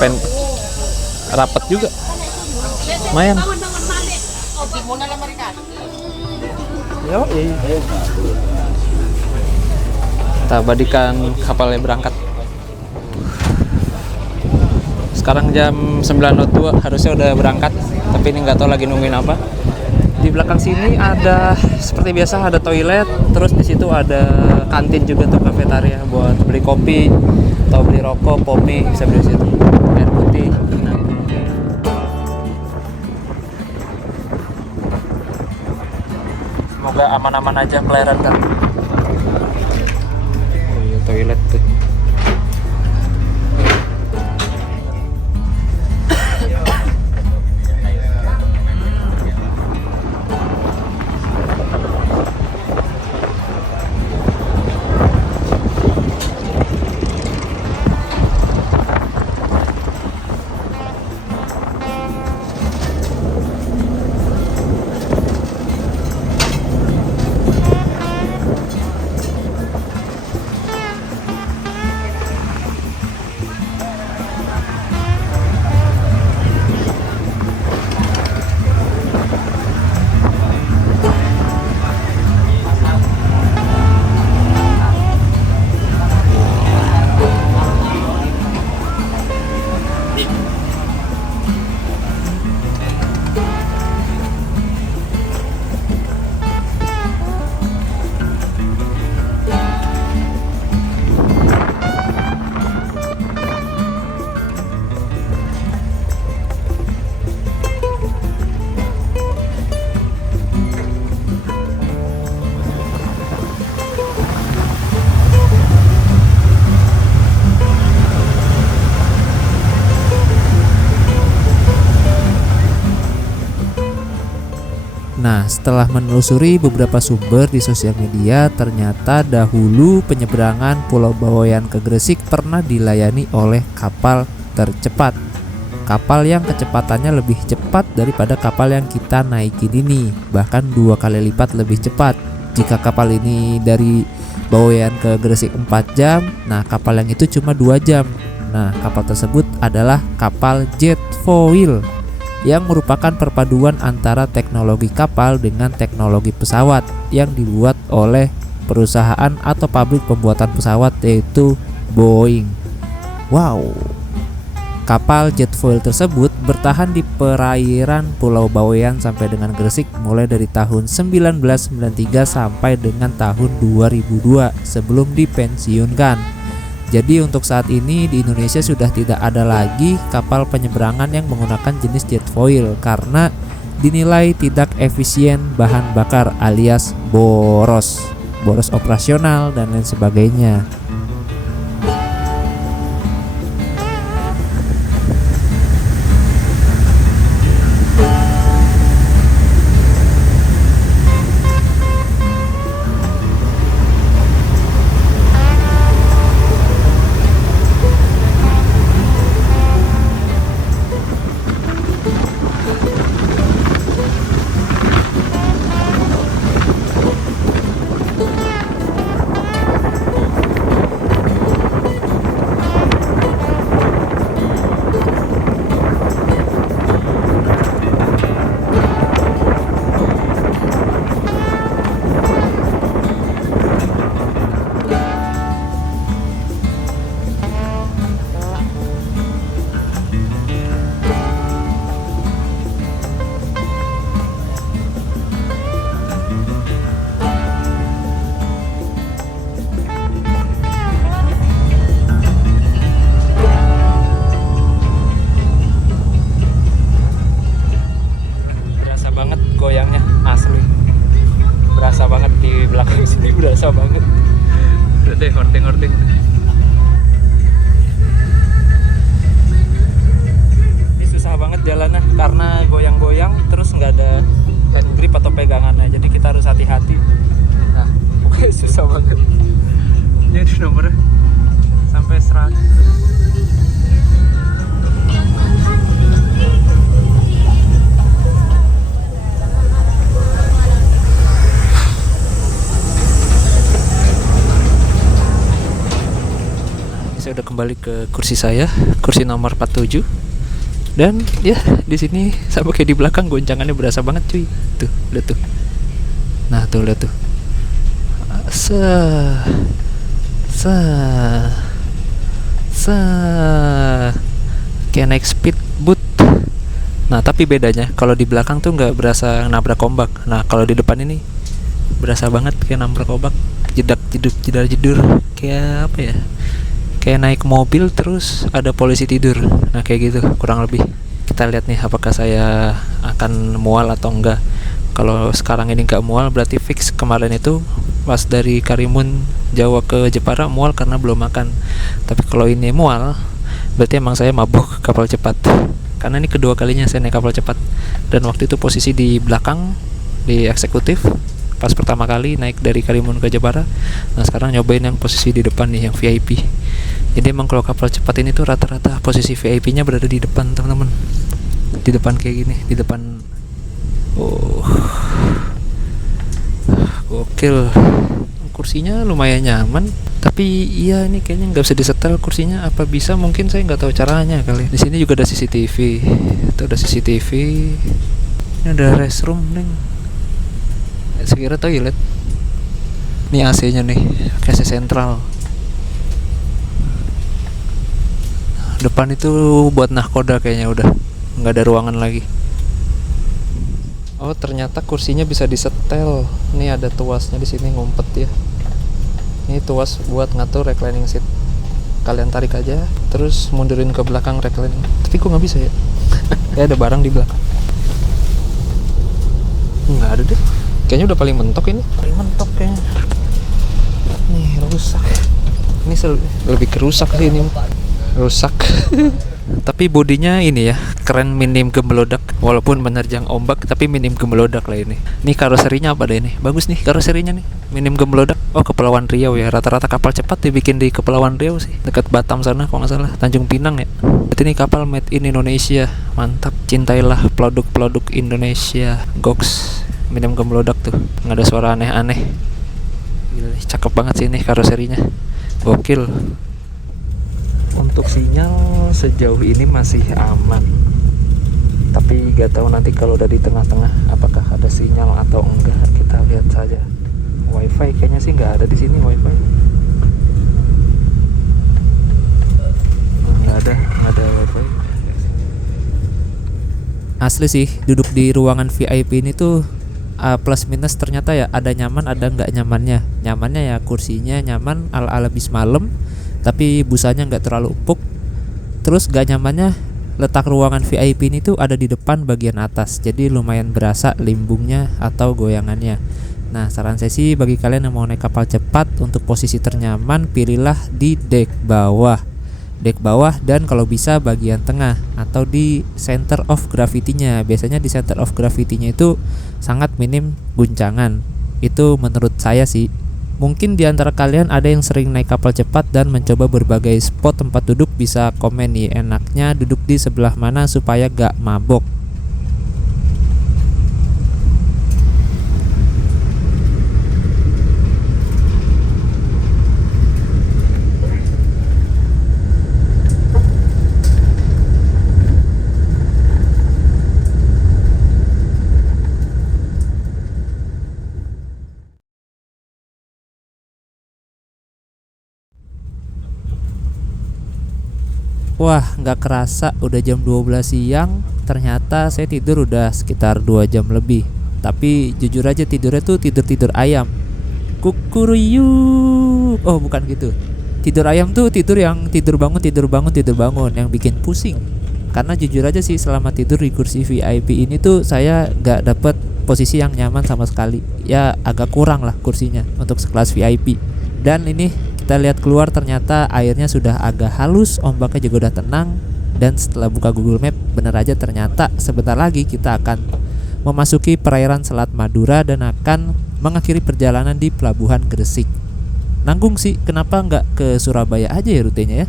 Pen rapat juga. Lumayan. Yo, iya. Kita abadikan kapalnya berangkat. Sekarang jam 9.02 harusnya udah berangkat, tapi ini nggak tahu lagi nungguin apa. Di belakang sini ada seperti biasa ada toilet, terus di situ ada kantin juga tuh, kafetaria buat beli kopi atau beli rokok, pomi bisa beli di situ. Air putih. Nah. Semoga aman-aman aja pelayaran kan. Oh iya toilet tuh. Nah, setelah menelusuri beberapa sumber di sosial media, ternyata dahulu penyeberangan Pulau Bawean ke Gresik pernah dilayani oleh kapal tercepat. Kapal yang kecepatannya lebih cepat daripada kapal yang kita naikin ini, bahkan 2 kali lipat lebih cepat. Jika kapal ini dari Bawean ke Gresik 4 jam, nah kapal yang itu cuma 2 jam. Nah, kapal tersebut adalah kapal jet foil yang merupakan perpaduan antara teknologi kapal dengan teknologi pesawat yang dibuat oleh perusahaan atau pabrik pembuatan pesawat, yaitu Boeing. Wow. Kapal jet foil tersebut bertahan di perairan Pulau Bawean sampai dengan Gresik mulai dari tahun 1993 sampai dengan tahun 2002 sebelum dipensiunkan. Jadi untuk saat ini di Indonesia sudah tidak ada lagi kapal penyeberangan yang menggunakan jenis jet foil karena dinilai tidak efisien bahan bakar alias boros operasional dan lain sebagainya. Goyangnya asli, berasa banget di belakang sini, berasa banget. Udah deh, horting. Ini susah banget jalannya karena goyang-goyang terus nggak ada hand grip atau pegangannya, jadi kita harus hati-hati. Nah, pokoknya susah banget. Ini nomornya sampai 100. Saya udah kembali ke kursi saya, kursi nomor 47. Dan ya di sini sama kayak di belakang goncangannya berasa banget cuy. Tuh, lihat tuh. Nah, tuh lihat tuh. Kayak naik speedboat. Nah, tapi bedanya kalau di belakang tuh nggak berasa nabrak ombak. Nah, kalau di depan ini berasa banget kayak nabrak ombak, jedar-jedur kayak apa ya? Kayak naik mobil terus ada polisi tidur. Nah, kayak gitu kurang lebih. Kita lihat nih apakah saya akan mual atau enggak. Kalau sekarang ini nggak mual berarti fix kemarin itu pas dari Karimun Jawa ke Jepara mual karena belum makan. Tapi kalau ini mual berarti emang saya mabuk kapal cepat. Karena ini kedua kalinya saya naik kapal cepat. Dan waktu itu posisi di belakang di eksekutif pas pertama kali naik dari Karimun ke Jepara. Nah, sekarang nyobain yang posisi di depan nih, yang VIP. Jadi emang kalau kapal cepat ini tuh rata-rata posisi VIP-nya berada di depan, teman-teman. Di depan kayak gini, di depan. Oh, gokil. Kursinya lumayan nyaman, tapi iya ini kayaknya nggak bisa disetel kursinya. Apa bisa? Mungkin saya nggak tahu caranya kali. Di sini juga ada CCTV. Itu ada CCTV. Ini ada restroom, neng. Sekira toilet. Ini AC-nya nih, AC sentral. Depan itu buat nahkoda kayaknya udah nggak ada ruangan lagi. Oh, ternyata kursinya bisa disetel. Ini ada tuasnya di sini ngumpet ya. Ini tuas buat ngatur reclining seat. Kalian tarik aja, terus mundurin ke belakang reclining. Tapi kok nggak bisa ya? Ya ada barang di belakang. Nggak ada deh. Kayaknya udah paling mentok ini. Paling mentok kayaknya. Nih rusak. Ini lebih kerusak sih ini. Rusak. Tapi bodinya ini ya, keren, minim gemelodak. Walaupun menerjang ombak, tapi minim gemelodak lah ini. Nih karoserinya apa deh ini? Bagus nih karoserinya nih, minim gemelodak. Oh, Kepulauan Riau ya. Rata-rata kapal cepat dibikin di Kepulauan Riau sih, dekat Batam sana kalau nggak salah, Tanjung Pinang ya. Berarti ini kapal made in Indonesia. Mantap, cintailah produk-produk Indonesia. Goks, minim gemelodak tuh, nggak ada suara aneh-aneh. Gila, cakep banget sih ini karoserinya, gokil. Untuk sinyal sejauh ini masih aman, tapi gak tahu nanti kalau udah di tengah-tengah apakah ada sinyal atau enggak, kita lihat saja. Wifi kayaknya sih nggak ada di sini, wifi nggak ada wifi. Asli sih, duduk di ruangan VIP ini tuh plus minus ternyata ya, ada nyaman ada nggak nyamannya. Nyamannya ya kursinya nyaman ala-ala bis malam, tapi busanya nggak terlalu empuk. Terus gak nyamannya, letak ruangan VIP ini tuh ada di depan bagian atas, jadi lumayan berasa limbungnya atau goyangannya. Nah, saran saya sih bagi kalian yang mau naik kapal cepat, untuk posisi ternyaman pilihlah di dek bawah dan kalau bisa bagian tengah atau di center of gravity-nya. Biasanya di center of gravity-nya itu sangat minim guncangan. Itu menurut saya sih. Mungkin di antara kalian ada yang sering naik kapal cepat dan mencoba berbagai spot tempat duduk, bisa komen nih enaknya duduk di sebelah mana supaya gak mabok. Wah, nggak kerasa udah jam 12 siang. Ternyata saya tidur udah sekitar 2 jam lebih. Tapi jujur aja tidurnya tuh tidur ayam. Kukuruyuk. Oh, bukan gitu. Tidur ayam tuh tidur yang tidur bangun yang bikin pusing. Karena jujur aja sih, selama tidur di kursi VIP ini tuh saya nggak dapet posisi yang nyaman sama sekali. Ya agak kurang lah kursinya untuk sekelas VIP. Dan ini kita lihat keluar, ternyata airnya sudah agak halus, ombaknya juga udah tenang. Dan setelah buka Google Map, bener aja ternyata sebentar lagi kita akan memasuki perairan Selat Madura dan akan mengakhiri perjalanan di Pelabuhan Gresik. Nanggung sih, kenapa nggak ke Surabaya aja ya rutenya ya?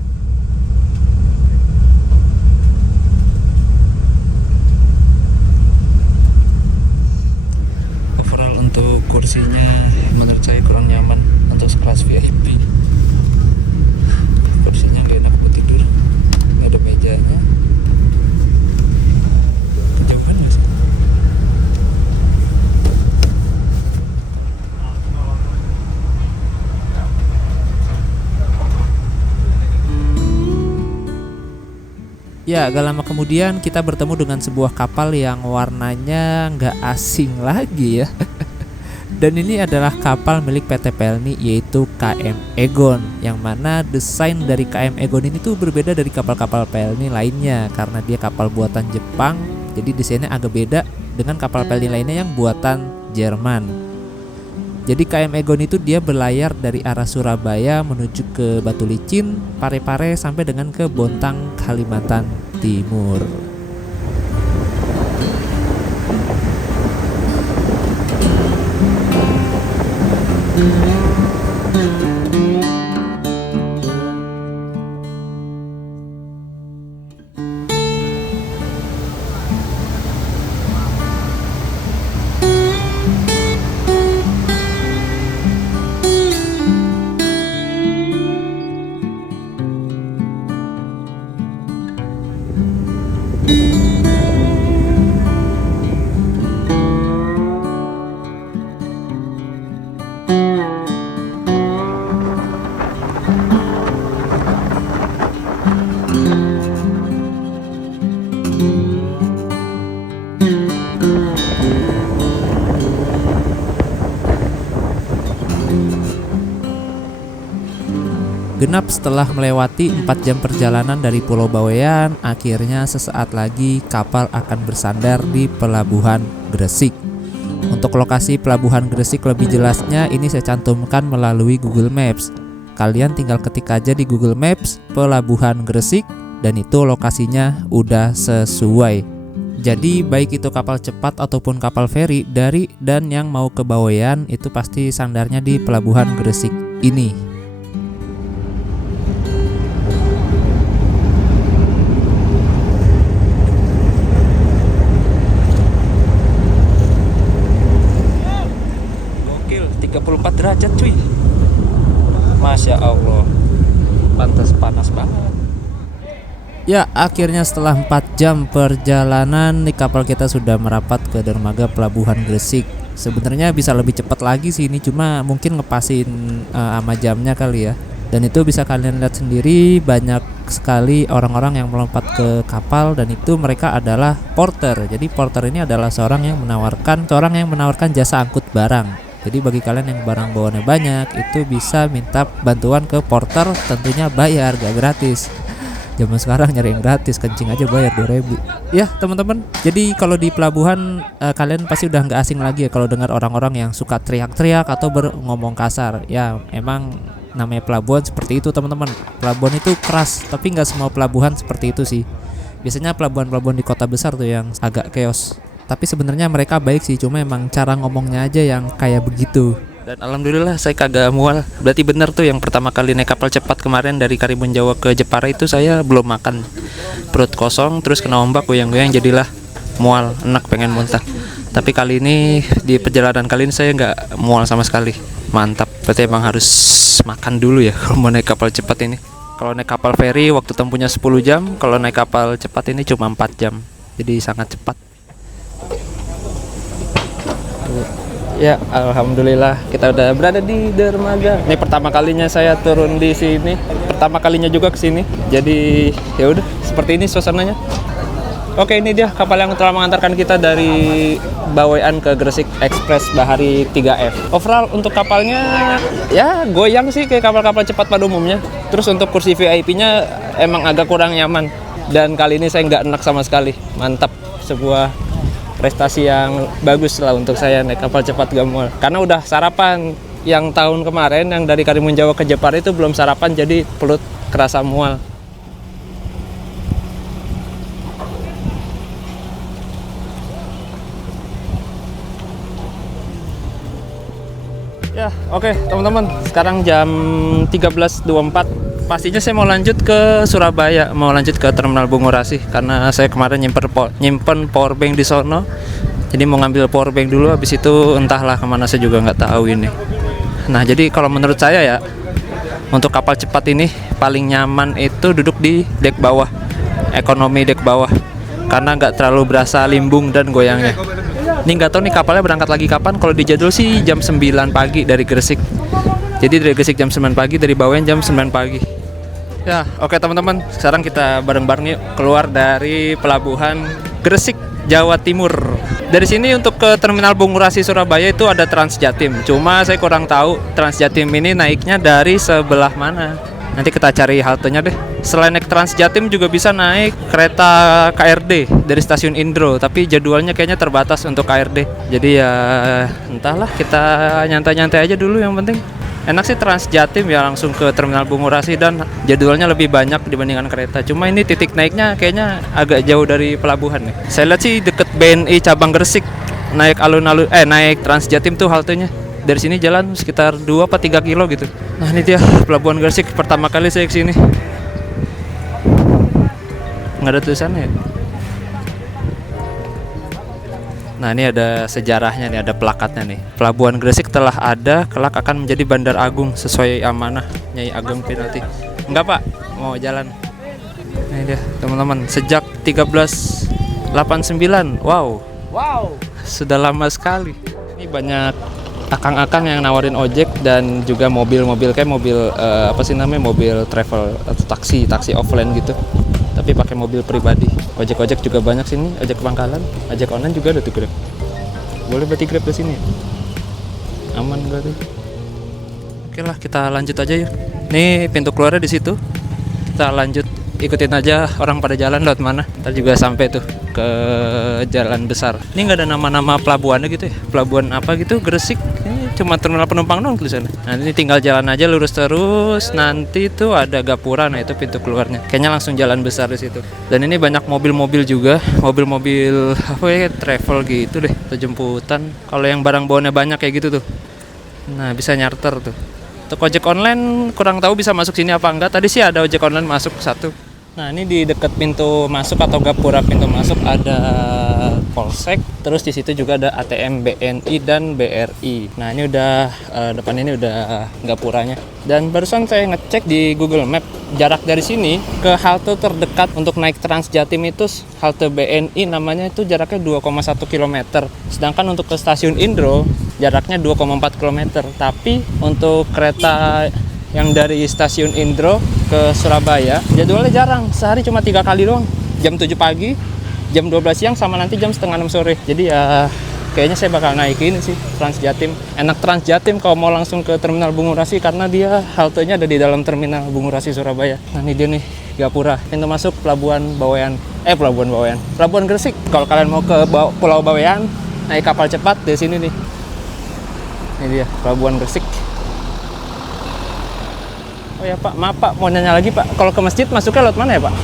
Overall untuk kursinya menurut saya kurang nyaman untuk sekelas VIP. Kursinya gak enak buat tidur, gak ada mejanya. Kejauhan gak sih? Ya, gak lama kemudian kita bertemu dengan sebuah kapal yang warnanya nggak asing lagi ya. Dan ini adalah kapal milik PT Pelni, yaitu KM Egon. Yang mana desain dari KM Egon ini tuh berbeda dari kapal-kapal Pelni lainnya, karena dia kapal buatan Jepang. Jadi desainnya agak beda dengan kapal Pelni lainnya yang buatan Jerman. Jadi KM Egon itu dia berlayar dari arah Surabaya menuju ke Batu Licin, Parepare sampai dengan ke Bontang, Kalimantan Timur. Genap setelah melewati 4 jam perjalanan dari Pulau Bawean, akhirnya sesaat lagi kapal akan bersandar di Pelabuhan Gresik. Untuk lokasi Pelabuhan Gresik lebih jelasnya ini saya cantumkan melalui Google Maps. Kalian tinggal ketik aja di Google Maps Pelabuhan Gresik, dan itu lokasinya udah sesuai. Jadi baik itu kapal cepat ataupun kapal feri dari dan yang mau ke Bawean itu pasti sandarnya di Pelabuhan Gresik ini. Gokil, 34 derajat cuy. Masya Allah. Pantas panas banget. Ya, akhirnya setelah 4 jam perjalanan nih kapal kita sudah merapat ke dermaga Pelabuhan Gresik. Sebenarnya bisa lebih cepat lagi sih ini, cuma mungkin ngepasin sama jamnya kali ya. Dan itu bisa kalian lihat sendiri, banyak sekali orang-orang yang melompat ke kapal dan itu mereka adalah porter. Jadi porter ini adalah seorang yang menawarkan jasa angkut barang. Jadi bagi kalian yang barang bawaannya banyak itu bisa minta bantuan ke porter, tentunya bayar, gak gratis. Zaman sekarang nyari yang gratis, kencing aja bayar 2.000. Ya teman-teman, jadi kalau di pelabuhan kalian pasti udah nggak asing lagi ya kalau dengar orang-orang yang suka teriak-teriak atau ngomong kasar. Ya emang namanya pelabuhan seperti itu teman-teman. Pelabuhan itu keras, tapi nggak semua pelabuhan seperti itu sih. Biasanya pelabuhan-pelabuhan di kota besar tuh yang agak chaos. Tapi sebenarnya mereka baik sih, cuma emang cara ngomongnya aja yang kayak begitu. Dan alhamdulillah saya kagak mual. Berarti bener tuh yang pertama kali naik kapal cepat kemarin dari Karimun Jawa ke Jepara itu saya belum makan. Perut kosong terus kena ombak goyang-goyang jadilah mual, enak pengen muntah. Tapi kali ini di perjalanan kali ini saya nggak mual sama sekali. Mantap. Berarti emang harus makan dulu ya kalau mau naik kapal cepat ini. Kalau naik kapal feri waktu tempuhnya 10 jam, kalau naik kapal cepat ini cuma 4 jam. Jadi sangat cepat. Ya, alhamdulillah kita udah berada di dermaga. Ini pertama kalinya saya turun di sini, pertama kalinya juga ke sini. Jadi ya udah seperti ini suasananya. Oke, ini dia kapal yang telah mengantarkan kita dari Bawean ke Gresik Express Bahari 3F. Overall untuk kapalnya ya goyang sih kayak kapal-kapal cepat pada umumnya. Terus untuk kursi VIP-nya emang agak kurang nyaman. Dan kali ini saya nggak enak sama sekali. Mantap, sebuah prestasi yang bagus lah untuk saya naik kapal cepat gak mual. Karena udah sarapan yang tahun kemarin yang dari Karimun Jawa ke Jepara itu belum sarapan, jadi perut kerasa mual. Ya, oke, teman-teman. Sekarang jam 13.24. Pastinya saya mau lanjut ke Surabaya, mau lanjut ke Terminal Bungurasi karena saya kemarin nyimpen power bank di sono. Jadi mau ngambil power bank dulu, habis itu entahlah kemana saya juga nggak tahu ini. Nah, jadi kalau menurut saya ya untuk kapal cepat ini paling nyaman itu duduk di dek bawah, ekonomi dek bawah, karena nggak terlalu berasa limbung dan goyangnya. Ini nggak tahu nih kapalnya berangkat lagi kapan. Kalau di jadwal sih jam 9 pagi dari Gresik. Jadi dari Gresik jam 9 pagi, dari Bawean jam 9 pagi. Ya, oke teman-teman. Sekarang kita bareng-bareng yuk keluar dari pelabuhan Gresik, Jawa Timur. Dari sini untuk ke Terminal Bungurasi Surabaya itu ada Transjatim. Cuma saya kurang tahu Transjatim ini naiknya dari sebelah mana. Nanti kita cari haltenya deh. Selain naik Transjatim juga bisa naik kereta KRD dari stasiun Indro, tapi jadwalnya kayaknya terbatas untuk KRD. Jadi ya entahlah, kita nyantai-nyantai aja dulu yang penting. Enak sih Transjatim ya, langsung ke Terminal Bungurasi dan jadwalnya lebih banyak dibandingkan kereta. Cuma ini titik naiknya kayaknya agak jauh dari pelabuhan nih. Saya lihat sih deket BNI cabang Gresik. Naik naik Transjatim tuh haltenya. Dari sini jalan sekitar 2 atau 3 kilo gitu. Nah, ini dia pelabuhan Gresik, pertama kali saya ke sini. Nggak ada tulisannya ya? Nah, ini ada sejarahnya nih, ada plakatnya nih. Pelabuhan Gresik telah ada, kelak akan menjadi bandar agung sesuai amanah Nyai Ageng Pinati. Enggak, Pak, mau jalan. Nah, ini dia, teman-teman, sejak 1389. Wow. Sudah lama sekali. Ini banyak akang-akang yang nawarin ojek dan juga mobil-mobil kayak mobil mobil travel atau taksi offline gitu. Tapi pakai mobil pribadi. Ojek-ojek juga banyak sini, ojek pangkalan, ojek online juga ada tuh Grab. Boleh berarti Grab ke sini. Aman berarti. Oke lah, kita lanjut aja yuk. Nih pintu keluarnya di situ. Kita lanjut ikutin aja orang pada jalan lewat mana. Ntar juga sampai tuh ke jalan besar. Ini nggak ada nama-nama pelabuhannya gitu ya. Pelabuhan apa gitu Gresik. Ini cuma terminal penumpang doang tulisannya. Nah ini tinggal jalan aja lurus terus. Nanti tuh ada gapura. Nah itu pintu keluarnya. Kayaknya langsung jalan besar di situ. Dan ini banyak mobil-mobil juga. Mobil-mobil apa ya, travel gitu deh. Atau jemputan. Kalau yang barang bawaannya banyak kayak gitu tuh. Nah bisa nyarter tuh. Untuk ojek online kurang tahu bisa masuk sini apa enggak. Tadi sih ada ojek online masuk satu. Nah ini di dekat pintu masuk atau gapura pintu masuk ada polsek. Terus di situ juga ada ATM BNI dan BRI. Nah ini udah depan ini udah gapuranya. Dan barusan saya ngecek di Google Map, jarak dari sini ke halte terdekat untuk naik Trans Jatim itu halte BNI namanya itu jaraknya 2,1 km. Sedangkan untuk ke stasiun Indro jaraknya 2,4 km. Tapi untuk kereta yang dari stasiun Indro ke Surabaya jadwalnya jarang, sehari cuma 3 kali doang, jam 7 pagi, jam 12 siang, sama nanti jam setengah 6 sore. Jadi ya kayaknya saya bakal naikin sih Trans Jatim. Enak Trans Jatim kalau mau langsung ke Terminal Bungurasi karena dia haltenya ada di dalam Terminal Bungurasi Surabaya. Nah ini dia nih gapura, pintu masuk Pelabuhan Bawean. Pelabuhan Gresik. Kalau kalian mau ke Pulau Bawean naik kapal cepat dari sini nih. Ini dia Pelabuhan Gresik. Oh ya Pak, maaf Pak, mau nanya lagi Pak. Kalau ke masjid masuknya lewat mana ya Pak?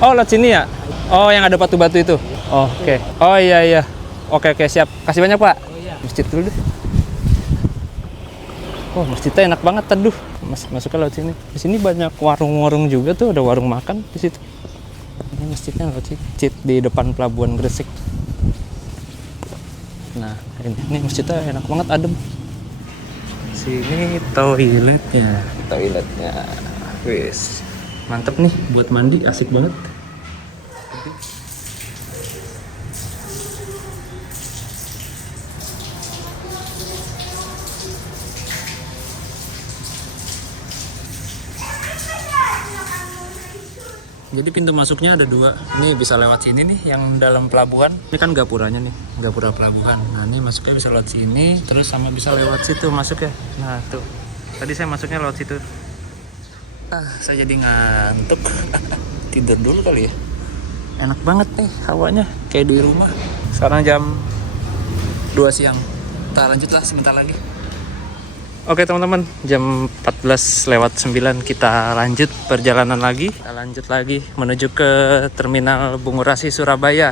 Oh lewat sini ya? Oh yang ada batu-batu itu? Oh, oke. Oh iya. Oke siap. Kasih banyak Pak. Masjid dulu deh. Oh masjidnya enak banget, teduh. Masuknya lewat sini. Di sini banyak warung-warung juga tuh, ada warung makan di situ. Ini masjidnya lewat sini, di depan Pelabuhan Gresik. Nah ini masjidnya enak banget, adem. Sini toiletnya, wis mantep nih buat mandi, asik banget. Jadi pintu masuknya ada 2. Ini bisa lewat sini nih, yang dalam pelabuhan. Ini kan gapuranya nih, gapura pelabuhan. Nah ini masuknya bisa lewat sini, terus sama bisa lewat situ masuknya. Nah tuh, tadi saya masuknya lewat situ. Saya jadi ngantuk. Tidur dulu kali ya. Enak banget nih hawanya, kayak di rumah. Sekarang jam 2 siang. Kita lanjutlah sebentar lagi. Oke teman-teman, jam 14:09 kita lanjut perjalanan lagi. Kita lanjut lagi menuju ke Terminal Bungurasi Surabaya,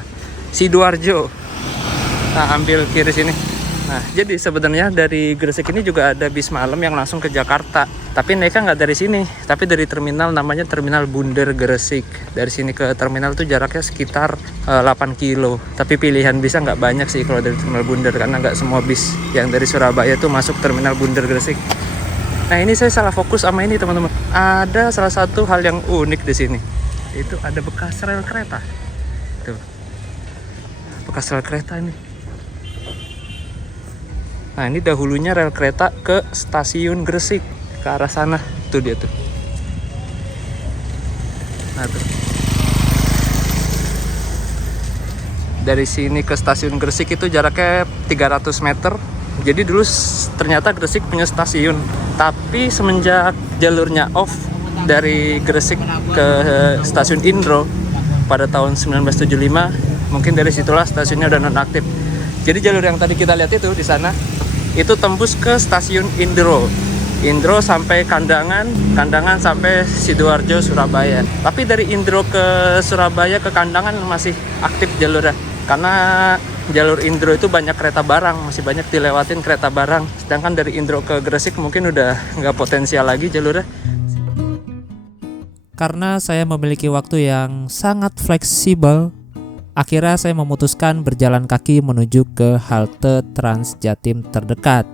Sidoarjo. Kita ambil kiri sini. Nah, jadi sebenarnya dari Gresik ini juga ada bis malam yang langsung ke Jakarta. Tapi naiknya nggak dari sini, tapi dari terminal namanya Terminal Bunder Gresik. Dari sini ke terminal tuh jaraknya sekitar 8 kilo. Tapi pilihan bisnya nggak banyak sih kalau dari Terminal Bunder, karena nggak semua bis yang dari Surabaya tuh masuk Terminal Bunder Gresik. Nah ini saya salah fokus sama ini teman-teman. Ada salah satu hal yang unik di sini. Itu ada bekas rel kereta. Tuh, bekas rel kereta ini. Nah ini dahulunya rel kereta ke stasiun Gresik, ke arah sana. Tuh dia tuh. Nah tuh. Dari sini ke stasiun Gresik itu jaraknya 300 meter. Jadi dulu ternyata Gresik punya stasiun. Tapi semenjak jalurnya off dari Gresik ke stasiun Indro pada tahun 1975, mungkin dari situlah stasiunnya udah nonaktif. Jadi jalur yang tadi kita lihat itu di sana, itu tembus ke stasiun Indro sampai Kandangan sampai Sidoarjo Surabaya. Tapi dari Indro ke Surabaya ke Kandangan masih aktif jalurnya, karena jalur Indro itu banyak kereta barang, masih banyak dilewatin kereta barang. Sedangkan dari Indro ke Gresik mungkin udah nggak potensial lagi jalurnya. Karena saya memiliki waktu yang sangat fleksibel, akhirnya saya memutuskan berjalan kaki menuju ke halte Trans Jatim terdekat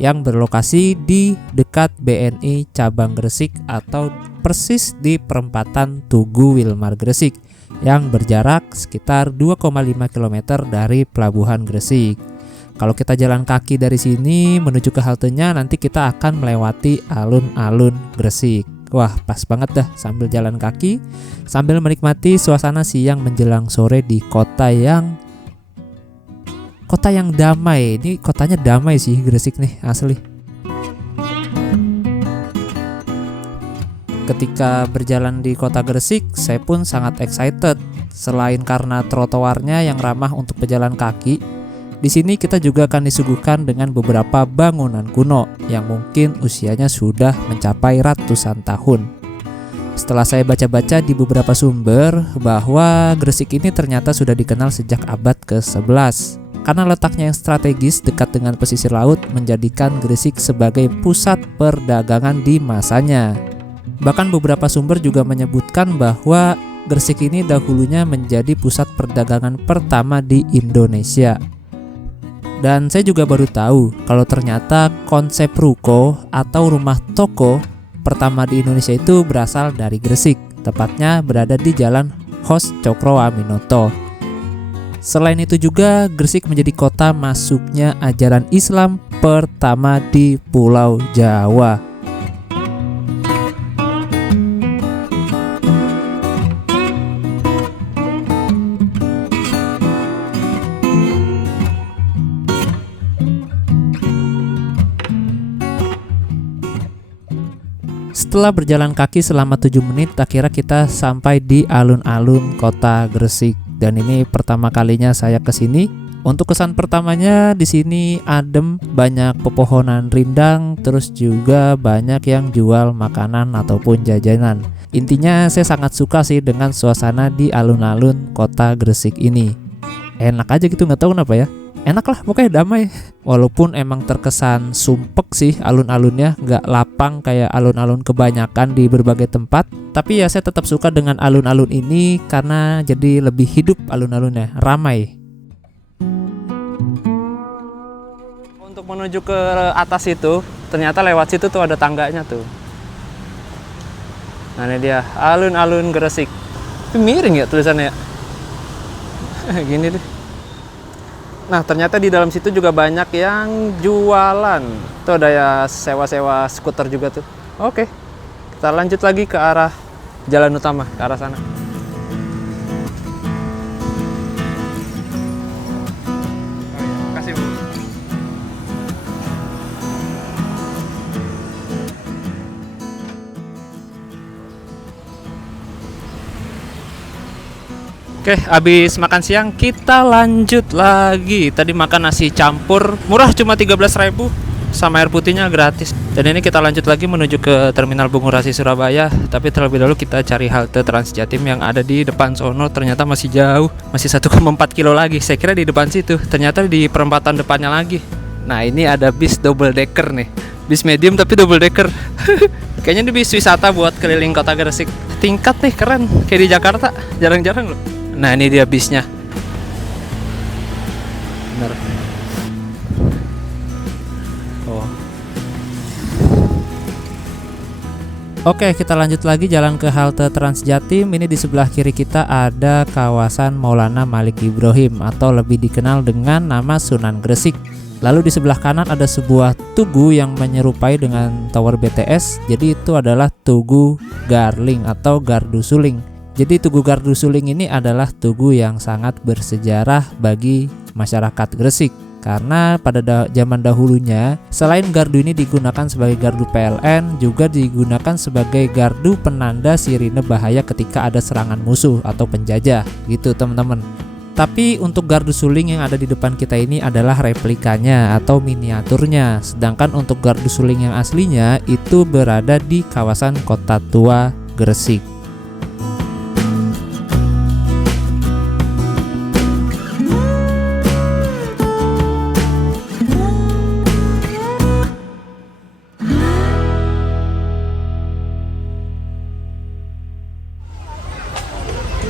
yang berlokasi di dekat BNI Cabang Gresik atau persis di perempatan Tugu Wilmar Gresik yang berjarak sekitar 2,5 km dari Pelabuhan Gresik. Kalau kita jalan kaki dari sini menuju ke haltenya, nanti kita akan melewati alun-alun Gresik. Wah, pas banget dah sambil jalan kaki, sambil menikmati suasana siang menjelang sore di kota yang damai. Ini kotanya damai sih Gresik nih, asli. Ketika berjalan di kota Gresik, saya pun sangat excited. Selain karena trotoarnya yang ramah untuk pejalan kaki, di sini kita juga akan disuguhkan dengan beberapa bangunan kuno yang mungkin usianya sudah mencapai ratusan tahun. Setelah saya baca-baca di beberapa sumber bahwa Gresik ini ternyata sudah dikenal sejak abad ke-11. Karena letaknya yang strategis dekat dengan pesisir laut menjadikan Gresik sebagai pusat perdagangan di masanya. Bahkan beberapa sumber juga menyebutkan bahwa Gresik ini dahulunya menjadi pusat perdagangan pertama di Indonesia. Dan saya juga baru tahu kalau ternyata konsep ruko atau rumah toko pertama di Indonesia itu berasal dari Gresik, tepatnya berada di Jalan Hos Cokroaminoto. Selain itu juga Gresik menjadi kota masuknya ajaran Islam pertama di Pulau Jawa. Setelah berjalan kaki selama 7 menit, akhirnya kita sampai di alun-alun kota Gresik. Dan ini pertama kalinya saya ke sini. Untuk kesan pertamanya di sini adem, banyak pepohonan rindang, terus juga banyak yang jual makanan ataupun jajanan. Intinya saya sangat suka sih dengan suasana di alun-alun kota Gresik ini. Enak aja gitu, nggak tahu kenapa ya. Enak lah, pokoknya damai. Walaupun emang terkesan sumpek sih alun-alunnya, nggak lapang kayak alun-alun kebanyakan di berbagai tempat. Tapi ya saya tetap suka dengan alun-alun ini karena jadi lebih hidup alun-alunnya, ramai. Untuk menuju ke atas itu, ternyata lewat situ tuh ada tangganya tuh. Nah ini dia, alun-alun Gresik. Tapi miring ya tulisannya ya. Gini deh. Nah ternyata di dalam situ juga banyak yang jualan. Tuh ada ya sewa-sewa skuter juga tuh. Oke, kita lanjut lagi ke arah jalan utama, ke arah sana. Kasih. Oke, habis makan siang kita lanjut lagi. Tadi makan nasi campur, murah cuma 13.000 sama air putihnya gratis. Dan ini kita lanjut lagi menuju ke Terminal Bungurasi Surabaya. Tapi terlebih dahulu kita cari halte Transjatim yang ada di depan sono. Ternyata masih jauh, masih 1,4 kilo lagi. Saya kira di depan situ, ternyata di perempatan depannya lagi. Nah ini ada bis double decker nih, bis medium tapi double decker. Kayaknya ini bis wisata buat keliling kota Gresik. Tingkat nih, keren, kayak di Jakarta, jarang-jarang loh. Nah ini dia bisnya. Bener. Oh. Oke, kita lanjut lagi jalan ke halte Transjatim. Ini di sebelah kiri kita ada kawasan Maulana Malik Ibrahim atau lebih dikenal dengan nama Sunan Gresik. Lalu di sebelah kanan ada sebuah tugu yang menyerupai dengan tower BTS. Jadi itu adalah Tugu Garling atau Gardu Suling. Jadi Tugu Gardu Suling ini adalah tugu yang sangat bersejarah bagi masyarakat Gresik. Karena pada zaman dahulunya, selain gardu ini digunakan sebagai gardu PLN, juga digunakan sebagai gardu penanda sirine bahaya ketika ada serangan musuh atau penjajah. Gitu teman-teman. Tapi untuk gardu suling yang ada di depan kita ini adalah replikanya atau miniaturnya. Sedangkan untuk gardu suling yang aslinya itu berada di kawasan Kota Tua Gresik.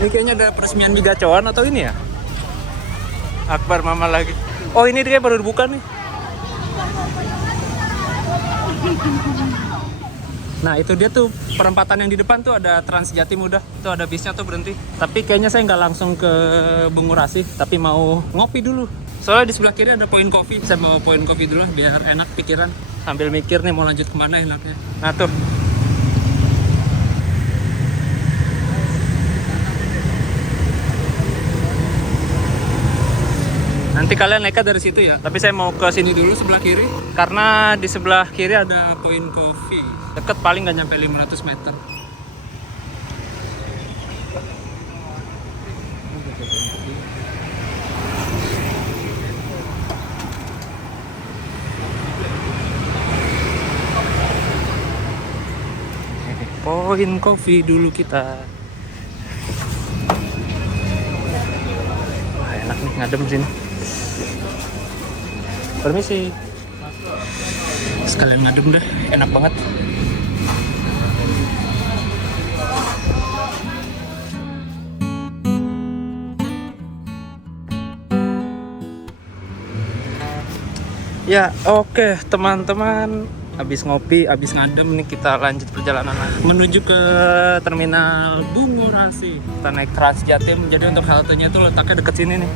Ini kayaknya ada peresmian Migacoan atau ini ya? Akbar Mama lagi. Oh ini dia baru dibuka nih. Nah itu dia tuh perempatan yang di depan tuh ada Transjatim udah. Tuh ada bisnya tuh berhenti. Tapi kayaknya saya nggak langsung ke Bungurasi, tapi mau ngopi dulu. Soalnya di sebelah kiri ada Point Coffee. Saya bawa Point Coffee dulu biar enak pikiran. Sambil mikir nih mau lanjut kemana enaknya. Nah tuh. Nanti kalian nekat dari situ ya. Tapi saya mau ke sini dulu sebelah kiri. Karena di sebelah kiri ada Point Coffee. Deket paling nggak nyampe 500 meter. Point Coffee dulu kita. Wah, enak nih ngadem sini. Permisi. Sekalian ngadem deh, enak banget. Ya, oke teman-teman. Habis ngopi, habis ngadem nih, kita lanjut perjalanan lagi menuju ke terminal Bungurasi. Kita naik Trans Jatim. Jadi untuk haltenya itu letaknya deket sini nih.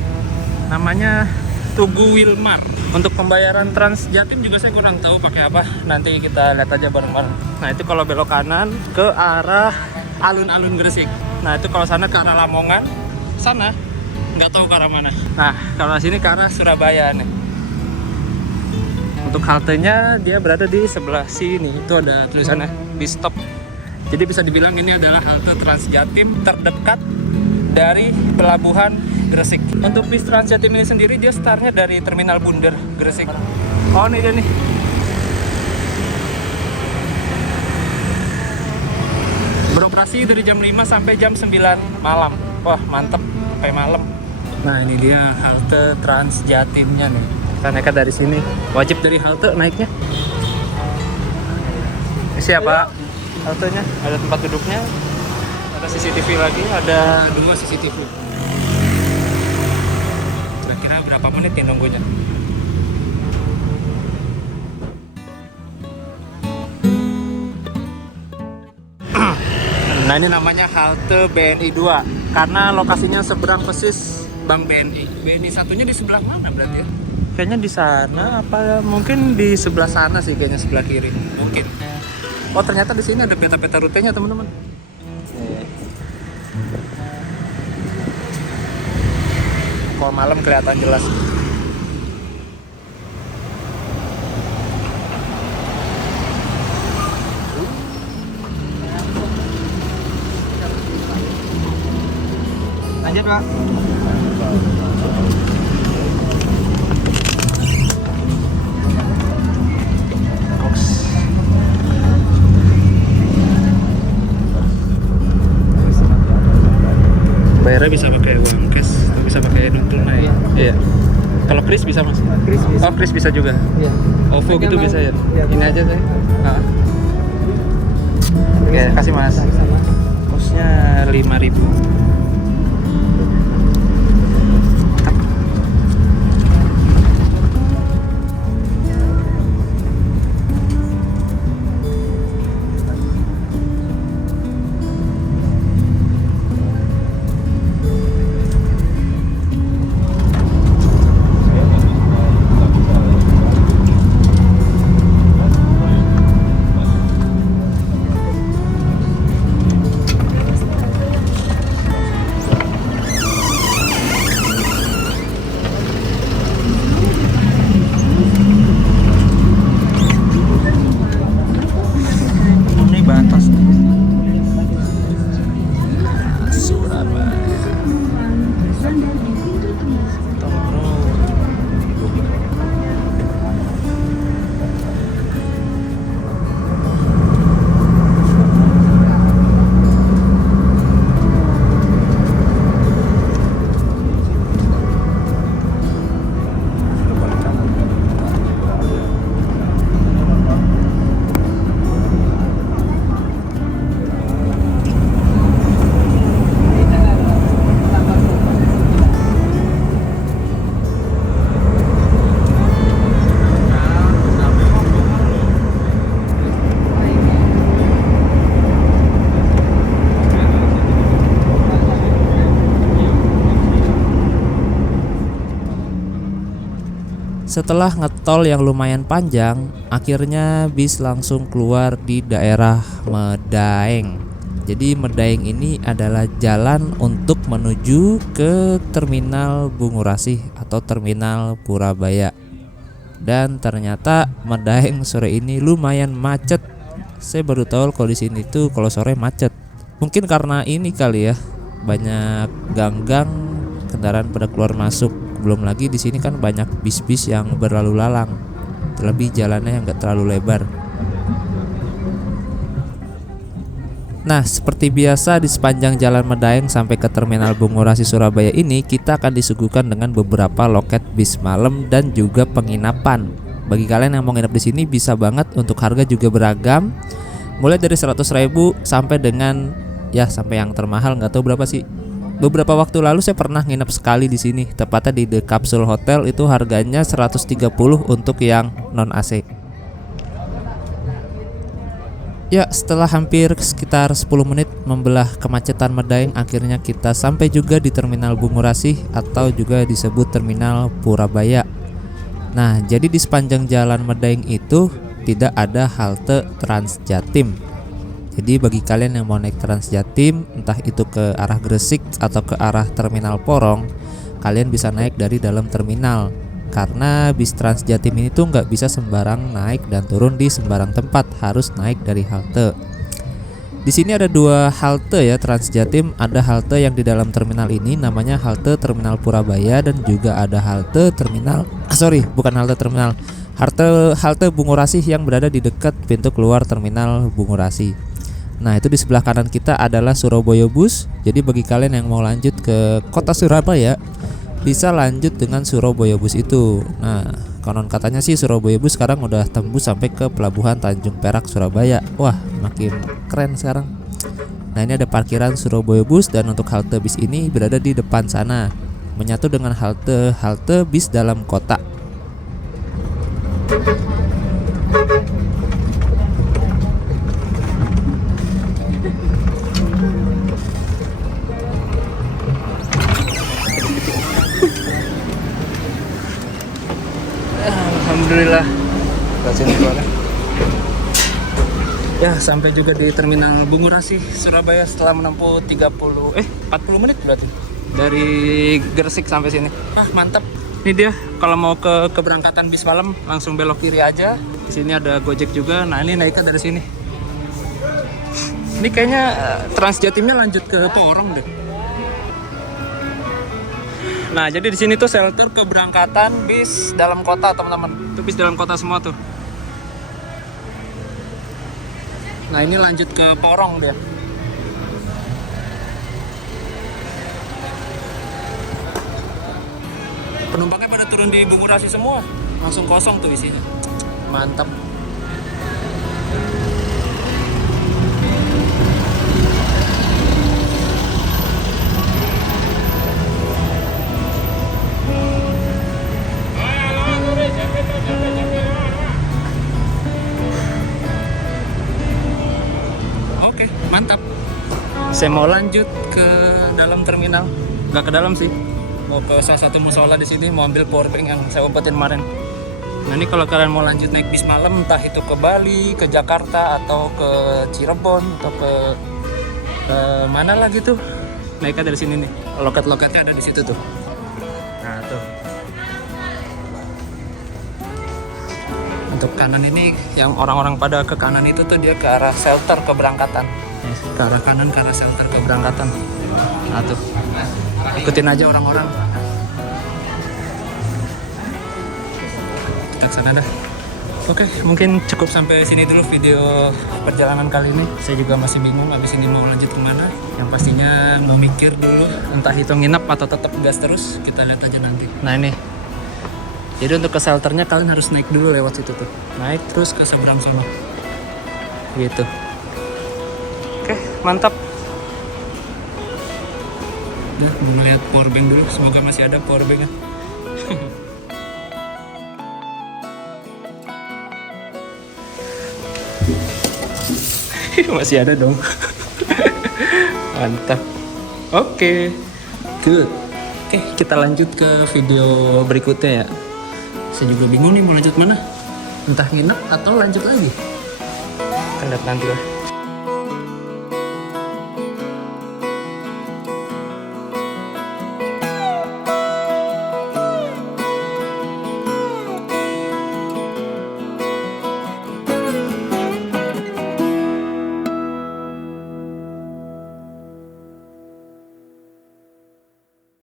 Namanya Tugu Wilmar. Untuk pembayaran Trans Jatim juga saya kurang tahu pakai apa. Nanti kita lihat aja bareng-bareng. Nah, itu kalau belok kanan ke arah alun-alun Gresik. Nah, itu kalau sana ke arah Lamongan. Sana nggak tahu ke arah mana. Nah, kalau sini ke arah Surabaya nih. Untuk haltenya dia berada di sebelah sini. Itu ada tulisannya bis stop. Jadi bisa dibilang ini adalah halte Trans Jatim terdekat dari pelabuhan Gresik. Untuk bis Trans Jatim ini sendiri dia startnya dari Terminal Bunder Gresik. Oh, ini dia nih. Beroperasi dari jam 5 sampai jam 9 malam. Wah, mantep sampai malam. Nah, ini dia halte Trans Jatimnya nih. Kita naik dari sini. Wajib dari halte naiknya. Siapa? Haltenya ada tempat duduknya. Ada CCTV lagi, ada 2 CCTV. Kira-kira berapa menit ya nunggunya? Nah, ini namanya halte BNI 2 karena lokasinya seberang persis Bank BNI. BNI satunya di sebelah mana berarti ya? Kayaknya di sana apa mungkin di sebelah sana sih, kayaknya sebelah kiri mungkin. Oh, ternyata di sini ada peta-peta rutenya teman-teman. Kalau malam kelihatan jelas. Lanjut, Pak. Bayarnya bisa pakai uang cash, bisa pakai non tunai. Iya. Kalau kris bisa mas? Kris bisa. Oh, kris bisa juga. Iya. OVO gitu bisa ya? Iya, Ini aja saya. Oke, kasih mas. Sama. Kosnya 5.000. Ini batas Surabaya. Setelah ngetol yang lumayan panjang, akhirnya bis langsung keluar di daerah Medaeng. Jadi Medaeng ini adalah jalan untuk menuju ke Terminal Bungurasi atau Terminal Purabaya. Dan ternyata Medaeng sore ini lumayan macet. Saya baru tahu kalau di sini tuh kalau sore macet. Mungkin karena ini kali ya, banyak gang-gang kendaraan pada keluar masuk. Belum lagi di sini kan banyak bis-bis yang berlalu lalang. Terlebih jalannya yang nggak terlalu lebar. Nah, seperti biasa di sepanjang Jalan Medaeng sampai ke Terminal Bungurasi Surabaya ini, kita akan disuguhkan dengan beberapa loket bis malam dan juga penginapan. Bagi kalian yang mau nginep di sini bisa banget, untuk harga juga beragam. Mulai dari 100.000 sampai dengan sampai yang termahal nggak tahu berapa sih. Beberapa waktu lalu saya pernah nginep sekali di sini, tepatnya di The Capsule Hotel, itu harganya 130 untuk yang non AC. Ya, setelah hampir sekitar 10 menit membelah kemacetan Medaeng, akhirnya kita sampai juga di Terminal Bungurasi atau juga disebut Terminal Purabaya. Nah, jadi di sepanjang Jalan Medaeng itu tidak ada halte Transjatim. Jadi bagi kalian yang mau naik Transjatim, entah itu ke arah Gresik atau ke arah Terminal Porong, kalian bisa naik dari dalam terminal. Karena bis Transjatim ini tuh nggak bisa sembarang naik dan turun di sembarang tempat, harus naik dari halte. Di sini ada 2 halte ya Transjatim, ada halte yang di dalam terminal ini namanya halte Terminal Purabaya, dan juga ada halte halte Bungurasi yang berada di dekat pintu keluar Terminal Bungurasi. Nah, itu di sebelah kanan kita adalah Surabaya Bus. Jadi bagi kalian yang mau lanjut ke kota Surabaya, bisa lanjut dengan Surabaya Bus itu. Nah, konon katanya sih Surabaya Bus sekarang udah tembus sampai ke pelabuhan Tanjung Perak Surabaya. Wah, makin keren sekarang. Nah, ini ada parkiran Surabaya Bus, dan untuk halte bis ini berada di depan sana, menyatu dengan halte bis dalam kota. Alhamdulillah. Ya, sampai juga di Terminal Bungurasi Surabaya setelah menempuh 40 menit berarti dari Gresik sampai sini. Mantap. Ini dia, kalau mau ke keberangkatan bis malam langsung belok kiri aja. Di sini ada Gojek juga. Nah, ini naiknya dari sini. Ini kayaknya Transjatimnya lanjut ke Porong deh. Nah, jadi di sini tuh shelter keberangkatan bis dalam kota, teman-teman. Itu bis dalam kota semua tuh. Nah, ini lanjut ke Porong dia. Penumpangnya pada turun di Bungurasi semua. Langsung kosong tuh isinya. Mantap. Oke, mantap. Saya mau lanjut ke dalam terminal. Nggak ke dalam sih. Mau ke salah satu musola di sini, mau ambil powerbank yang saya umpetin kemarin. Nah, ini kalau kalian mau lanjut naik bis malam, entah itu ke Bali, ke Jakarta, atau ke Cirebon, atau ke mana lagi tuh, naiknya dari sini nih. Loket-loketnya ada di situ tuh. Nah, tuh. Untuk kanan ini, yang orang-orang pada ke kanan itu tuh dia ke arah shelter keberangkatan. Ke arah kanan, ke arah shelter keberangkatan. Nah, tuh. Ikutin aja orang-orang. Kita kesana dah. Oke, mungkin cukup sampai sini dulu video perjalanan kali ini. Saya juga masih bingung abis ini mau lanjut kemana. Yang pastinya mau mikir dulu, entah itu nginep atau tetap gas terus. Kita lihat aja nanti. Nah, ini. Jadi untuk ke shelternya kalian harus naik dulu lewat situ tuh. Naik terus ke seberang sono. Gitu. Oke, mantap. Udah, mau ngeliat powerbank dulu. Semoga masih ada powerbanknya. Masih ada dong. Mantap. Oke. Good. Oke, kita lanjut ke video berikutnya ya. Saya juga bingung nih mau lanjut mana. Entah nginep atau lanjut lagi. Kan lihat nanti lah.